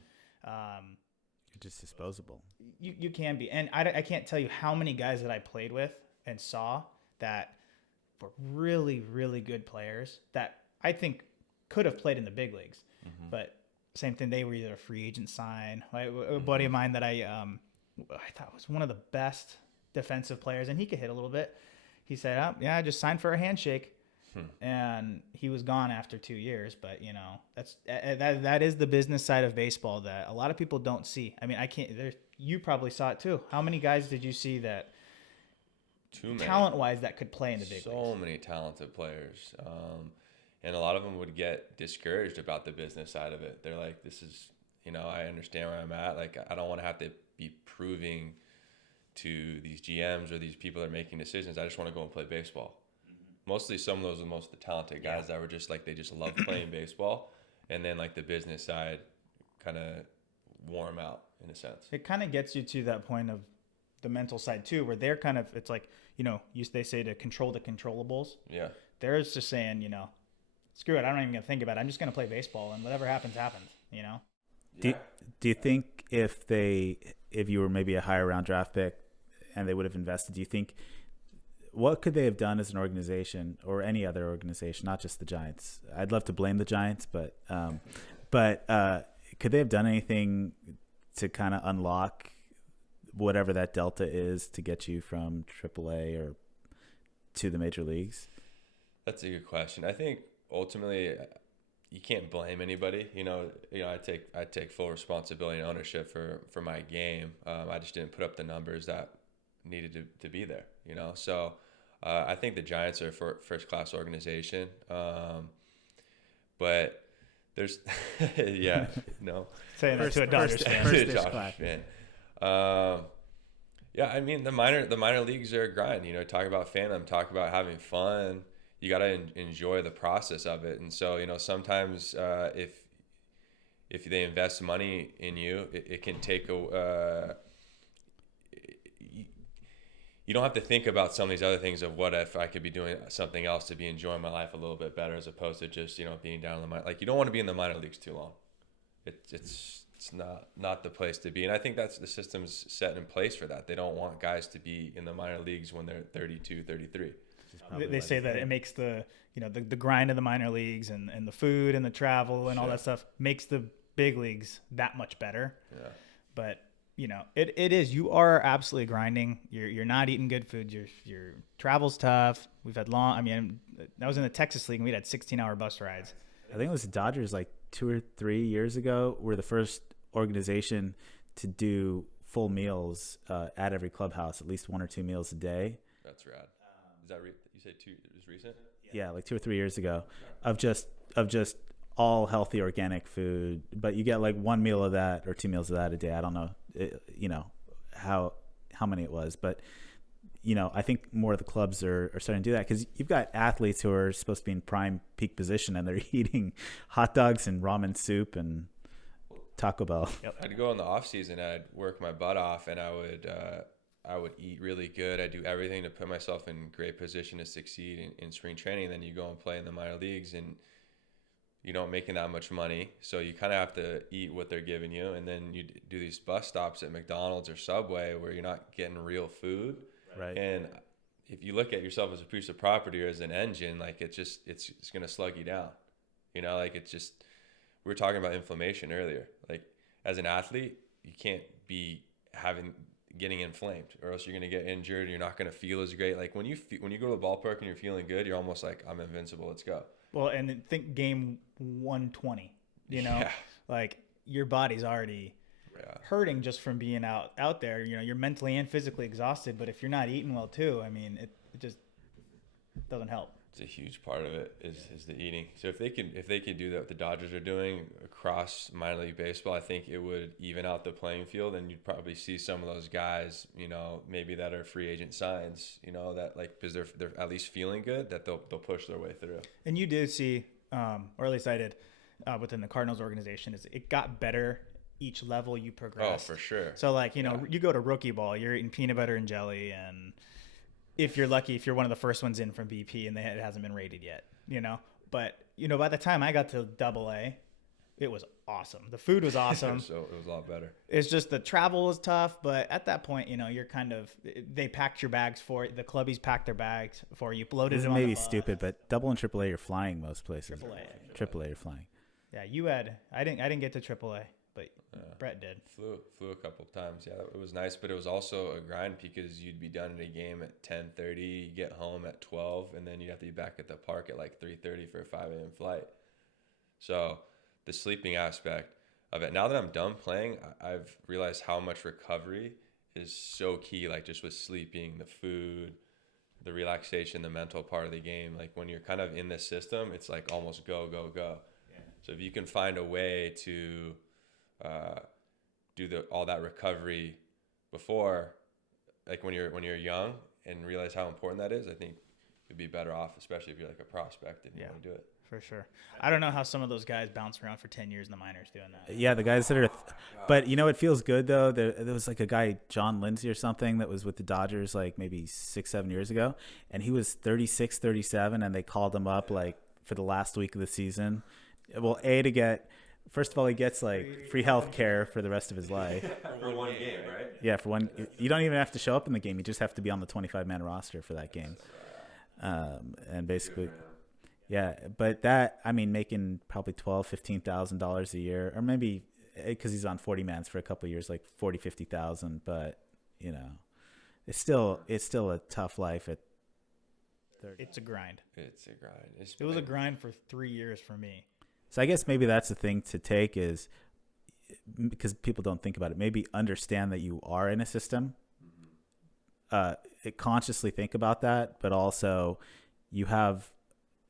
You're just disposable. You can be. And I can't tell you how many guys that I played with and saw that were really, really good players that I think could have played in the big leagues. Mm-hmm. But same thing, they were either a free agent sign. A buddy of mine that I thought was one of the best defensive players, and he could hit a little bit. He said, I just signed for a handshake. And he was gone after 2 years. But that is the business side of baseball that a lot of people don't see. I mean, you probably saw it too. How many guys did you see that talent wise that could play in the big leagues? So many talented players. And a lot of them would get discouraged about the business side of it. They're like, this is, I understand where I'm at. Like, I don't want to have to be proving to these GMs or these people that are making decisions. I just want to go and play baseball. Mostly some of those are most of the talented guys that were just like, they just love playing baseball. And then like the business side kind of wore them out in a sense. It kind of gets you to that point of the mental side too, where they're kind of, it's like, they say to control the controllables. Yeah. They're just saying, screw it. I'm not even going to think about it. I'm just going to play baseball, and whatever happens, happens, Yeah. Do you think if you were maybe a higher round draft pick and they would have invested, do you think, what could they have done as an organization or any other organization, not just the Giants? I'd love to blame the Giants, but could they have done anything to kind of unlock whatever that delta is to get you from AAA or to the major leagues? That's a good question. I think ultimately you can't blame anybody. I take full responsibility and ownership for my game. I just didn't put up the numbers that needed to be there. So I think the Giants are a first-class organization. But there's saying that to a Dodgers fan. I mean the minor leagues are a grind. Talk about fandom, talk about having fun. You got to enjoy the process of it. And so sometimes if they invest money in you, it can take you don't have to think about some of these other things of what if I could be doing something else to be enjoying my life a little bit better, as opposed to just being down in the minor. Like, you don't want to be in the minor leagues too long. It's not the place to be. And I think that's the system's set in place for that. They don't want guys to be in the minor leagues when they're 32, 33. They say that it makes the grind of the minor leagues and the food and the travel and all that stuff makes the big leagues that much better. Yeah. But it is, you are absolutely grinding. You're not eating good food. Your travel's tough. We've had I was in the Texas League and we had 16-hour bus rides. I think it was the Dodgers like 2 or 3 years ago were the first organization to do full meals at every clubhouse, at least 1 or 2 meals a day. That's rad. Is that you said 2? It was recent? Yeah, like 2 or 3 years ago, of just all healthy organic food, but you get like one meal of that or 2 meals of that a day. I don't know, how many it was, but I think more of the clubs are starting to do that, because you've got athletes who are supposed to be in prime peak position and they're eating hot dogs and ramen soup and Taco Bell. Yep. I'd go in the off season, I'd work my butt off, and I would eat really good. I'd do everything to put myself in great position to succeed in spring training. And then you go and play in the minor leagues, and you don't making that much money, so you kind of have to eat what they're giving you. And then you do these bus stops at McDonald's or Subway where you're not getting real food. Right. And if you look at yourself as a piece of property or as an engine, like it's going to slug you down. Like it's just, we were talking about inflammation earlier. Like as an athlete, you can't be getting inflamed, or else you're going to get injured and you're not going to feel as great. Like when you go to the ballpark and you're feeling good, you're almost like, I'm invincible. Let's go. Well, and think game 120, Yeah. like your body's already hurting just from being out there. You're mentally and physically exhausted, but if you're not eating well too, I mean, it just doesn't help. It's a huge part of it is the eating. So if they could do that, what the Dodgers are doing across minor league baseball, I think it would even out the playing field, and you'd probably see some of those guys, maybe that are free agent signs, that like, because they're at least feeling good, that they'll push their way through. And you do see, or at least I did, within the Cardinals organization, is it got better each level you progressed. Oh, for sure. So like, you go to rookie ball, you're eating peanut butter and jelly, and if you're lucky, if you're one of the first ones in from BP and it hasn't been rated yet, but by the time I got to AA, it was awesome. The food was awesome. So it was a lot better. It's just the travel was tough, but at that point, you're kind of, they packed your bags for you. The clubbies packed their bags for you, loaded them on the bus. Maybe stupid, but double and AAA, you're flying most places. AAA, you're flying. Yeah, I didn't get to AAA. But Brett did. Flew a couple of times. Yeah, it was nice, but it was also a grind because you'd be done at a game at 10:30, you get home at 12, and then you have to be back at the park at like 3:30 for a 5 a.m. flight. So the sleeping aspect of it. Now that I'm done playing, I've realized how much recovery is so key. Like just with sleeping, the food, the relaxation, the mental part of the game. Like when you're kind of in this system, it's like almost go, go, go. Yeah. So if you can find a way to do all that recovery before, like when you're young, and realize how important that is, I think you'd be better off, especially if you're like a prospect and you want to do it. For sure. I don't know how some of those guys bounce around for 10 years in the minors doing that. Yeah, the guys that are but it feels good though. There was like a guy, John Lindsay or something, that was with the Dodgers like maybe 6-7 years ago, and he was 36, 37, and they called him up like for the last week of the season. Well, first of all, he gets like free health care for the rest of his life. For one game, right? Yeah, for one. You don't even have to show up in the game. You just have to be on the 25-man roster for that game. And basically, yeah. But that, making probably $12,000, $15,000 a year, or maybe because he's on 40-mans for a couple of years, like 40,000, 50,000. But it's still a tough life at 30. It's a grind. It was a grind for 3 years for me. So I guess maybe that's the thing to take, is because people don't think about it. Maybe understand that you are in a system. Consciously think about that, but also you have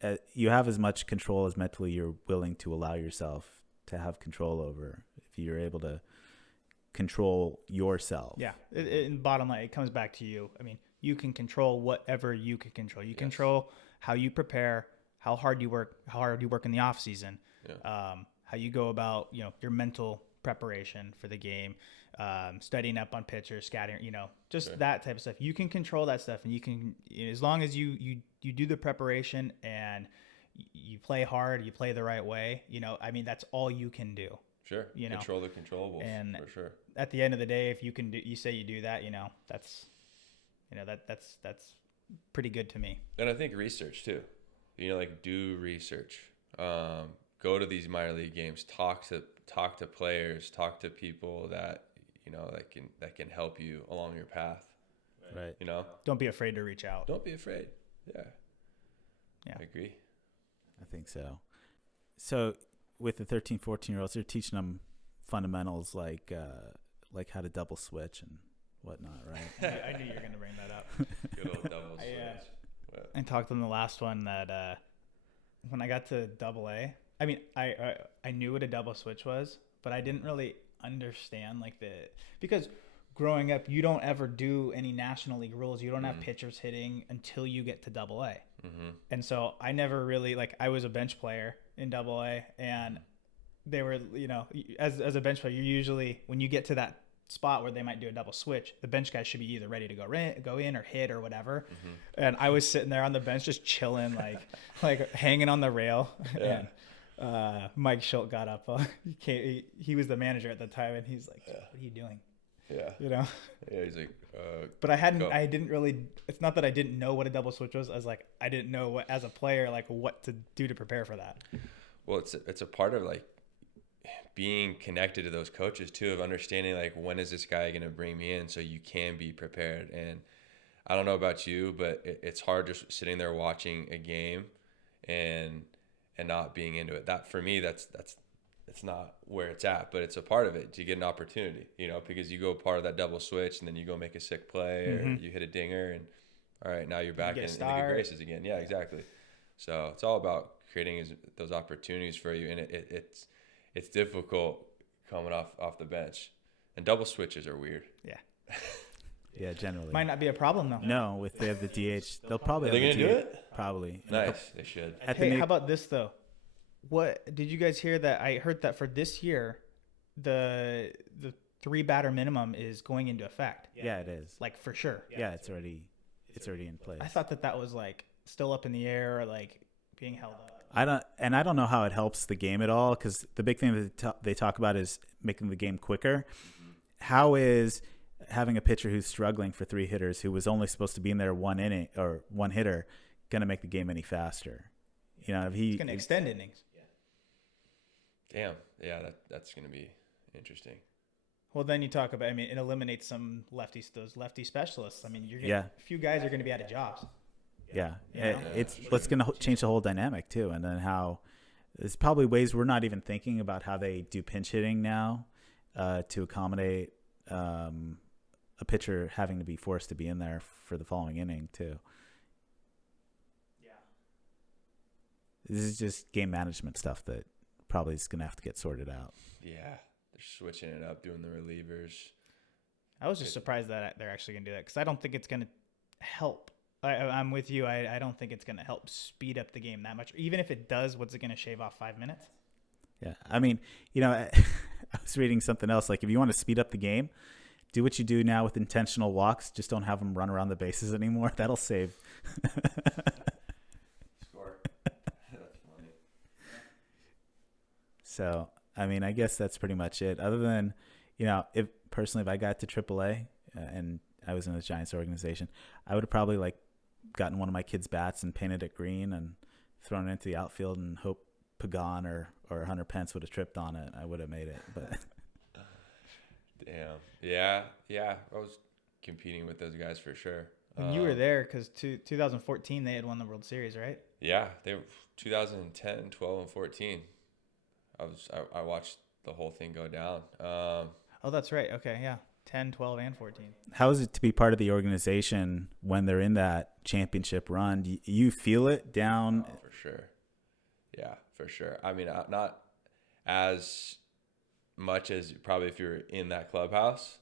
as much control as mentally you're willing to allow yourself to have control over. If you're able to control yourself. Yeah. In bottom line, it comes back to you. You can control whatever you can control. You control how you prepare, how hard you work in the off season. Yeah. How you go about, your mental preparation for the game, studying up on pitchers, scattering, that type of stuff. You can control that stuff, and you can, as long as you do the preparation and you play hard, you play the right way, that's all you can do. Sure. Control the controllables, and for sure. At the end of the day, if you say you do that, that's pretty good to me. And I think research too, do research, go to these minor league games, talk to players, talk to people that that can help you along your path. Right. Don't be afraid to reach out. Don't be afraid. Yeah. I agree. I think so. So with the 13, 14-year-olds, they're teaching them fundamentals like how to double switch and whatnot, right? I knew you were going to bring that up. Good old double switch. I talked on the last one that when I got to AA, I mean, I knew what a double switch was, but I didn't really understand because growing up, you don't ever do any National League rules. You don't have pitchers hitting until you get to AA. Mm-hmm. And so I never really, I was a bench player in AA, and they were, as a bench player, you usually, when you get to that spot where they might do a double switch, the bench guys should be either ready to go in or hit or whatever. Mm-hmm. And I was sitting there on the bench just chilling, like hanging on the rail. Yeah. And Mike Schultz got up. He was the manager at the time, and he's like, "What are you doing?" Yeah. Yeah, he's like, but I didn't really, it's not that I didn't know what a double switch was. I was like, I didn't know what, as a player, what to do to prepare for that. Well, it's a part of being connected to those coaches too, of understanding when is this guy going to bring me in so you can be prepared. And I don't know about you, but it's hard just sitting there watching a game and not being into it. That for me, that's not where it's at, but it's a part of it to get an opportunity, because you go part of that double switch and then you go make a sick play or you hit a dinger and all right, now you're back in the good graces again. Yeah, exactly. So it's all about creating those opportunities for you. And it's difficult coming off the bench, and double switches are weird. Yeah. Yeah, generally. Might not be a problem though. No, if they have the DH, they'll probably. Are they have going to the do it? Probably. Nice. They should. Hey, how about this though? What did you guys hear that? I heard that for this year, the 3 batter minimum is going into effect. Yeah, it is. For sure. Yeah, it's already in place. I thought that was still up in the air, or being held up. I don't know how it helps the game at all, because the big thing that they talk about is making the game quicker. Mm-hmm. How is having a pitcher who's struggling for 3 hitters, who was only supposed to be in there 1 inning or 1 hitter, going to make the game any faster? If he's going to extend innings. Damn. Yeah, that's going to be interesting. Well, then you talk about, it eliminates those lefty specialists. A few guys are going to be out of jobs. Yeah. It's going to change the whole dynamic too. And then there's probably ways we're not even thinking about how they do pinch hitting now to accommodate a pitcher having to be forced to be in there for the following inning too. Yeah. This is just game management stuff that probably is going to have to get sorted out. Yeah. They're switching it up, doing the relievers. I was just surprised that they're actually going to do that, because I don't think it's going to help. I'm with you. I don't think it's going to help speed up the game that much. Even if it does, what's it going to shave off 5 minutes? Yeah. I was reading something else. If you want to speed up the game, do what you do now with intentional walks. Just don't have them run around the bases anymore. That'll save. Score. That's funny. So, I guess that's pretty much it. Other than, if I got to AAA and I was in the Giants organization, I would have probably gotten one of my kids' bats and painted it green and thrown it into the outfield and hope Pagan or Hunter Pence would have tripped on it. I would have made it, but. Damn. Yeah. I was competing with those guys for sure. When you were there, because 2014 they had won the World Series, right? Yeah, they were 2010, 12, and 14. I watched the whole thing go down. Oh, that's right. Okay, yeah. 10, 12, and 14. How is it to be part of the organization when they're in that championship run? Do you feel it down? Oh, for sure. Yeah, for sure. Not as much as probably if you're in that clubhouse,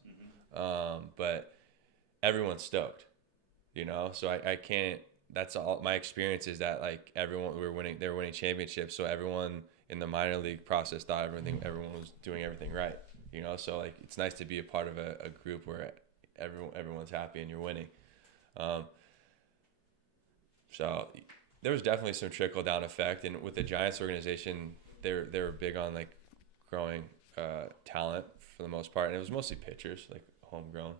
but everyone's stoked, So I can't. That's all. My experience is that everyone they were winning championships, so everyone in the minor league process thought everyone was doing everything right. So it's nice to be a part of a group where everyone's happy and you're winning. So there was definitely some trickle down effect, and with the Giants organization, they were big on growing talent for the most part, and it was mostly pitchers, homegrown.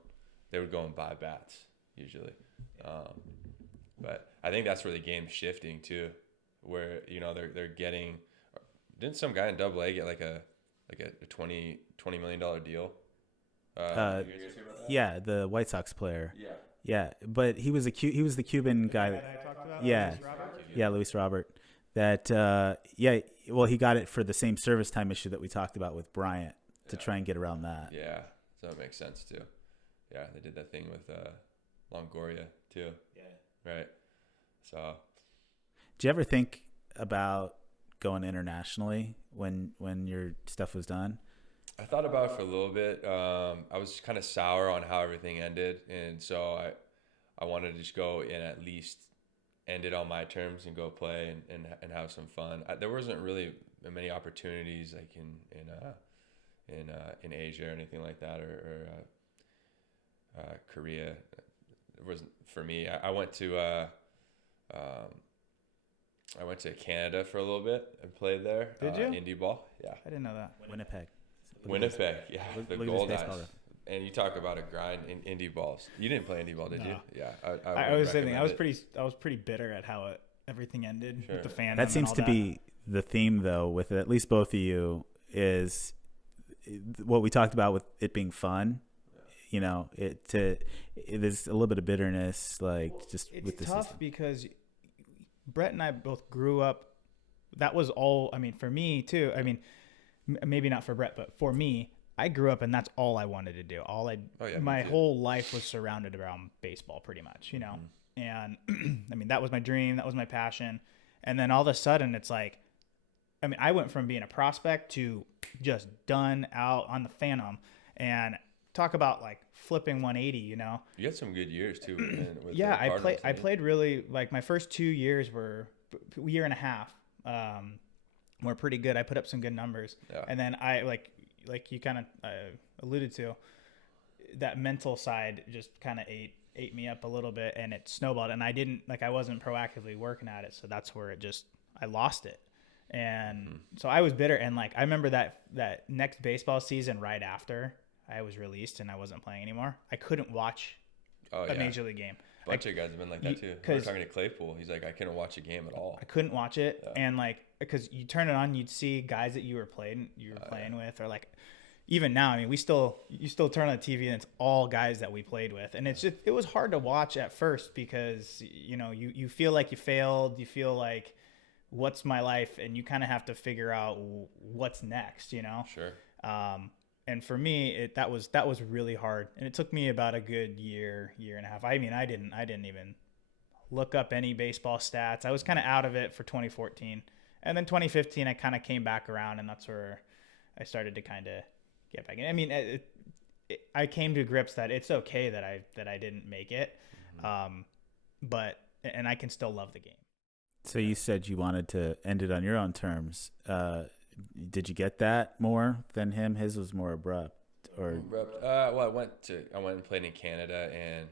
They would go and buy bats usually, but I think that's where the game's shifting too, where they're getting. Didn't some guy in AA get a $20 million deal? Yeah, the White Sox player. Yeah. Yeah, but he was the Cuban guy. Luis Robert. That he got it for the same service time issue that we talked about with Bryant to try and get around that. Yeah, so that makes sense too. Yeah, they did that thing with Longoria too. Yeah. Right. So, Did you ever think about going internationally when your stuff was done? I thought about it for a little bit. I was kind of sour on how everything ended, and so I wanted to just go and at least end it on my terms and go play and have some fun. There wasn't really many opportunities like in Asia or anything like that, or Korea. It wasn't for me. I went to Canada for a little bit and played there. Did you? Indie ball. Yeah. I didn't know that. Winnipeg. Yeah. The look at Gold this Eyes. baseball ref. And you talk about a grind in indie balls. You didn't play indie ball, did No. you? Yeah. I was saying I was recommend pretty bitter at how everything ended Sure. with the fandom. That seems and to all that. be the theme, though, with at least both of you, is what we talked about with it being fun. You know, there's a little bit of bitterness, like just It's with the tough system. because Brett and I both grew up. That was all. I mean, for me too. I mean, maybe not for Brett, but for me, I grew up and that's all I wanted to do. My whole life was surrounded around baseball, pretty much. You know, and I mean that was my dream. That was my passion. And then all of a sudden, it's like, I mean, I went from being a prospect to just done out on the Phantom, and talk about like flipping 180. You know. You had some good years too. With Yeah, the Cardinals, I played really, like my first 2 years were a year and a half. Were pretty good. I put up some good numbers. Yeah. And then I like you kind of alluded to, that mental side just kind of ate me up a little bit, and it snowballed, and I wasn't proactively working at it. So that's where I lost it. And so I was bitter. And like, I remember that next baseball season right after I was released and I wasn't playing anymore, I couldn't watch a major league game. A bunch of guys have been like that too. We were talking to Claypool. He's like, I couldn't watch a game at all. I couldn't watch it. Yeah. And like, because you turn it on, you'd see guys that you were playing with, or like, even now, I mean, you still turn on the TV and it's all guys that we played with. And it was hard to watch at first because, you know, you feel like you failed. You feel like, what's my life? And you kind of have to figure out what's next, you know? Sure. And for me, that was really hard, and it took me about a good year and a half. I mean, I didn't even look up any baseball stats. I was kind of out of it for 2014, and then 2015, I kind of came back around, and that's where I started to kind of get back in. I mean, I came to grips that it's okay that I didn't make it, but I can still love the game. So you said you wanted to end it on your own terms. Did you get that more than him? His was more abrupt, or well, I went and played in Canada, and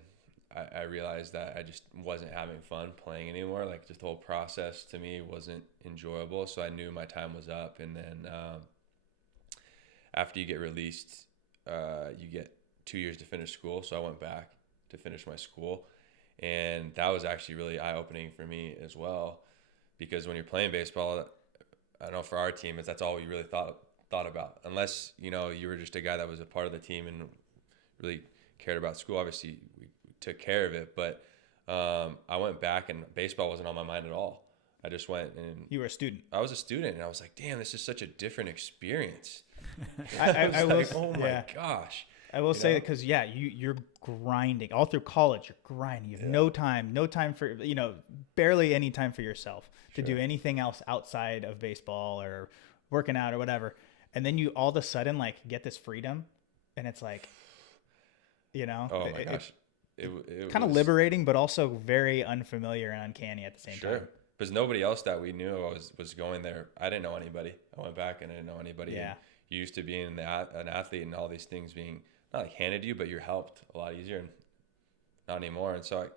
I realized that I just wasn't having fun playing anymore. Like, just the whole process to me wasn't enjoyable. So I knew my time was up. And then after you get released, you get 2 years to finish school. So I went back to finish my school, and that was actually really eye-opening for me as well, because when you're playing baseball, I know for our team, that's all we really thought about. Unless, you know, you were just a guy that was a part of the team and really cared about school. Obviously, we took care of it. But I went back, and baseball wasn't on my mind at all. I just went and... You were a student. I was a student, and I was like, damn, this is such a different experience. I was like, oh my gosh. I will say that because, you're grinding. All through college, you're grinding. You have no time for, you know, barely any time for yourself to do anything else outside of baseball or working out or whatever. And then you all of a sudden, like, get this freedom, and it's like, you know. Oh, my gosh. It kind of liberating, but also very unfamiliar and uncanny at the same time. Because nobody else that we knew was going there. I didn't know anybody. I went back and I didn't know anybody. Yeah. And you used to being an athlete and all these things being not like handed to you, but you're helped a lot easier, and not anymore. And so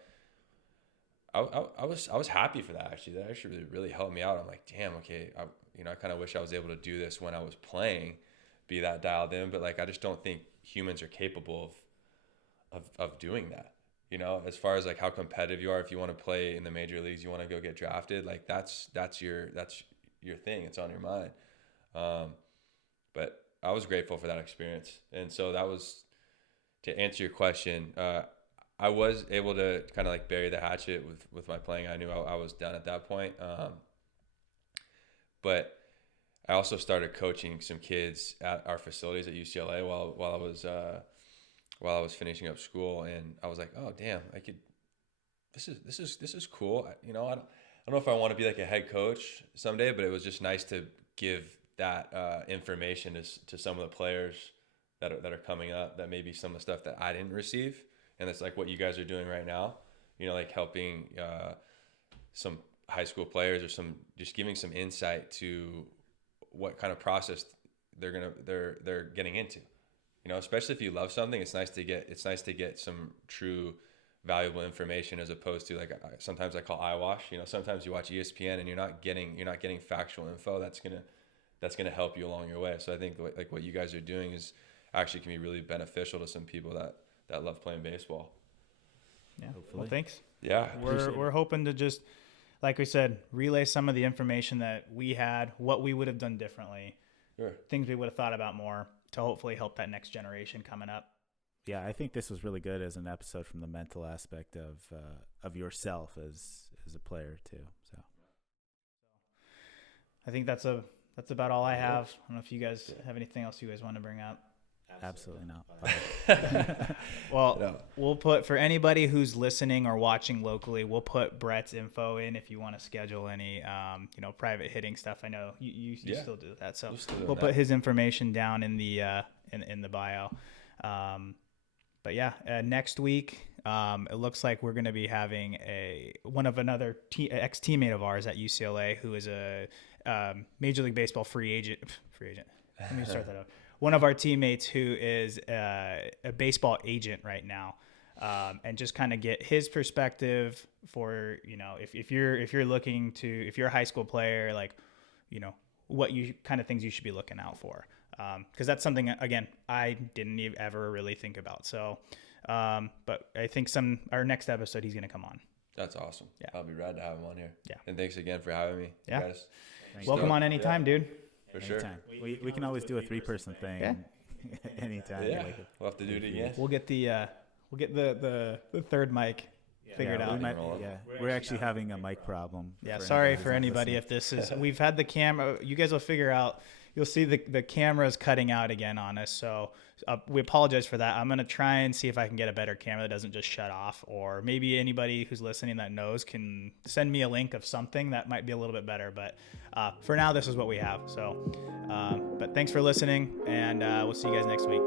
I was happy for that, actually. That actually really helped me out. I'm like, damn, okay. I kind of wish I was able to do this when I was playing, be that dialed in, but like, I just don't think humans are capable of doing that. You know, as far as like how competitive you are, if you want to play in the major leagues, you want to go get drafted, like that's your thing. It's on your mind. But I was grateful for that experience. And so that was, to answer your question, I was able to kind of like bury the hatchet with my playing. I knew I was done at that point. But I also started coaching some kids at our facilities at UCLA while I was finishing up school, and I was like, oh damn, this is cool. You know, I don't know if I want to be like a head coach someday, but it was just nice to give that information to some of the players that are coming up, that maybe some of the stuff that I didn't receive, and that's like what you guys are doing right now. You know, like helping some high school players, or just giving some insight to what kind of process they're getting into. You know, especially if you love something, it's nice to get some true valuable information, as opposed to, like, sometimes I call eyewash. You know, sometimes you watch ESPN and you're not getting factual info that's gonna help you along your way. So I think like what you guys are doing is actually can be really beneficial to some people that love playing baseball. Yeah. Hopefully. Well, thanks. Yeah. We're hoping to just, like we said, relay some of the information that we had, what we would have done differently, Sure. things we would have thought about more, to hopefully help that next generation coming up. Yeah, I think this was really good as an episode from the mental aspect of yourself as a player too. So I think that's about all I have. I don't know if you guys have anything else you guys want to bring up. absolutely not. Well, No. we'll put, for anybody who's listening or watching locally, we'll put Brett's info in if you want to schedule any, private hitting stuff. I know you still do that, so we'll put his information down in the in the bio. But yeah, next week, it looks like we're going to be having another ex-teammate of ours at UCLA, who is a Major League Baseball free agent. Let me start that out. One of our teammates who is a baseball agent right now, and just kind of get his perspective for, if you're looking to, if you're a high school player, like, what you kind of things you should be looking out for. Because that's something, again, I didn't ever really think about. So, but I think our next episode, he's going to come on. That's awesome. Yeah. I'll be rad to have him on here. Yeah. And thanks again for having me. Yeah. You guys. Welcome on anytime, dude. For sure. Anytime. We can always do a 3-person thing. Yeah. Anytime. Yeah. Like We'll have to do it again. We'll get the third mic figured out. We're actually having a mic problem. Yeah, sorry for anybody if this is. We've had the camera. You guys will figure out. You'll see the camera's cutting out again on us. So we apologize for that. I'm gonna try and see if I can get a better camera that doesn't just shut off. Or maybe anybody who's listening that knows can send me a link of something that might be a little bit better. But for now, this is what we have. So, but thanks for listening, and we'll see you guys next week.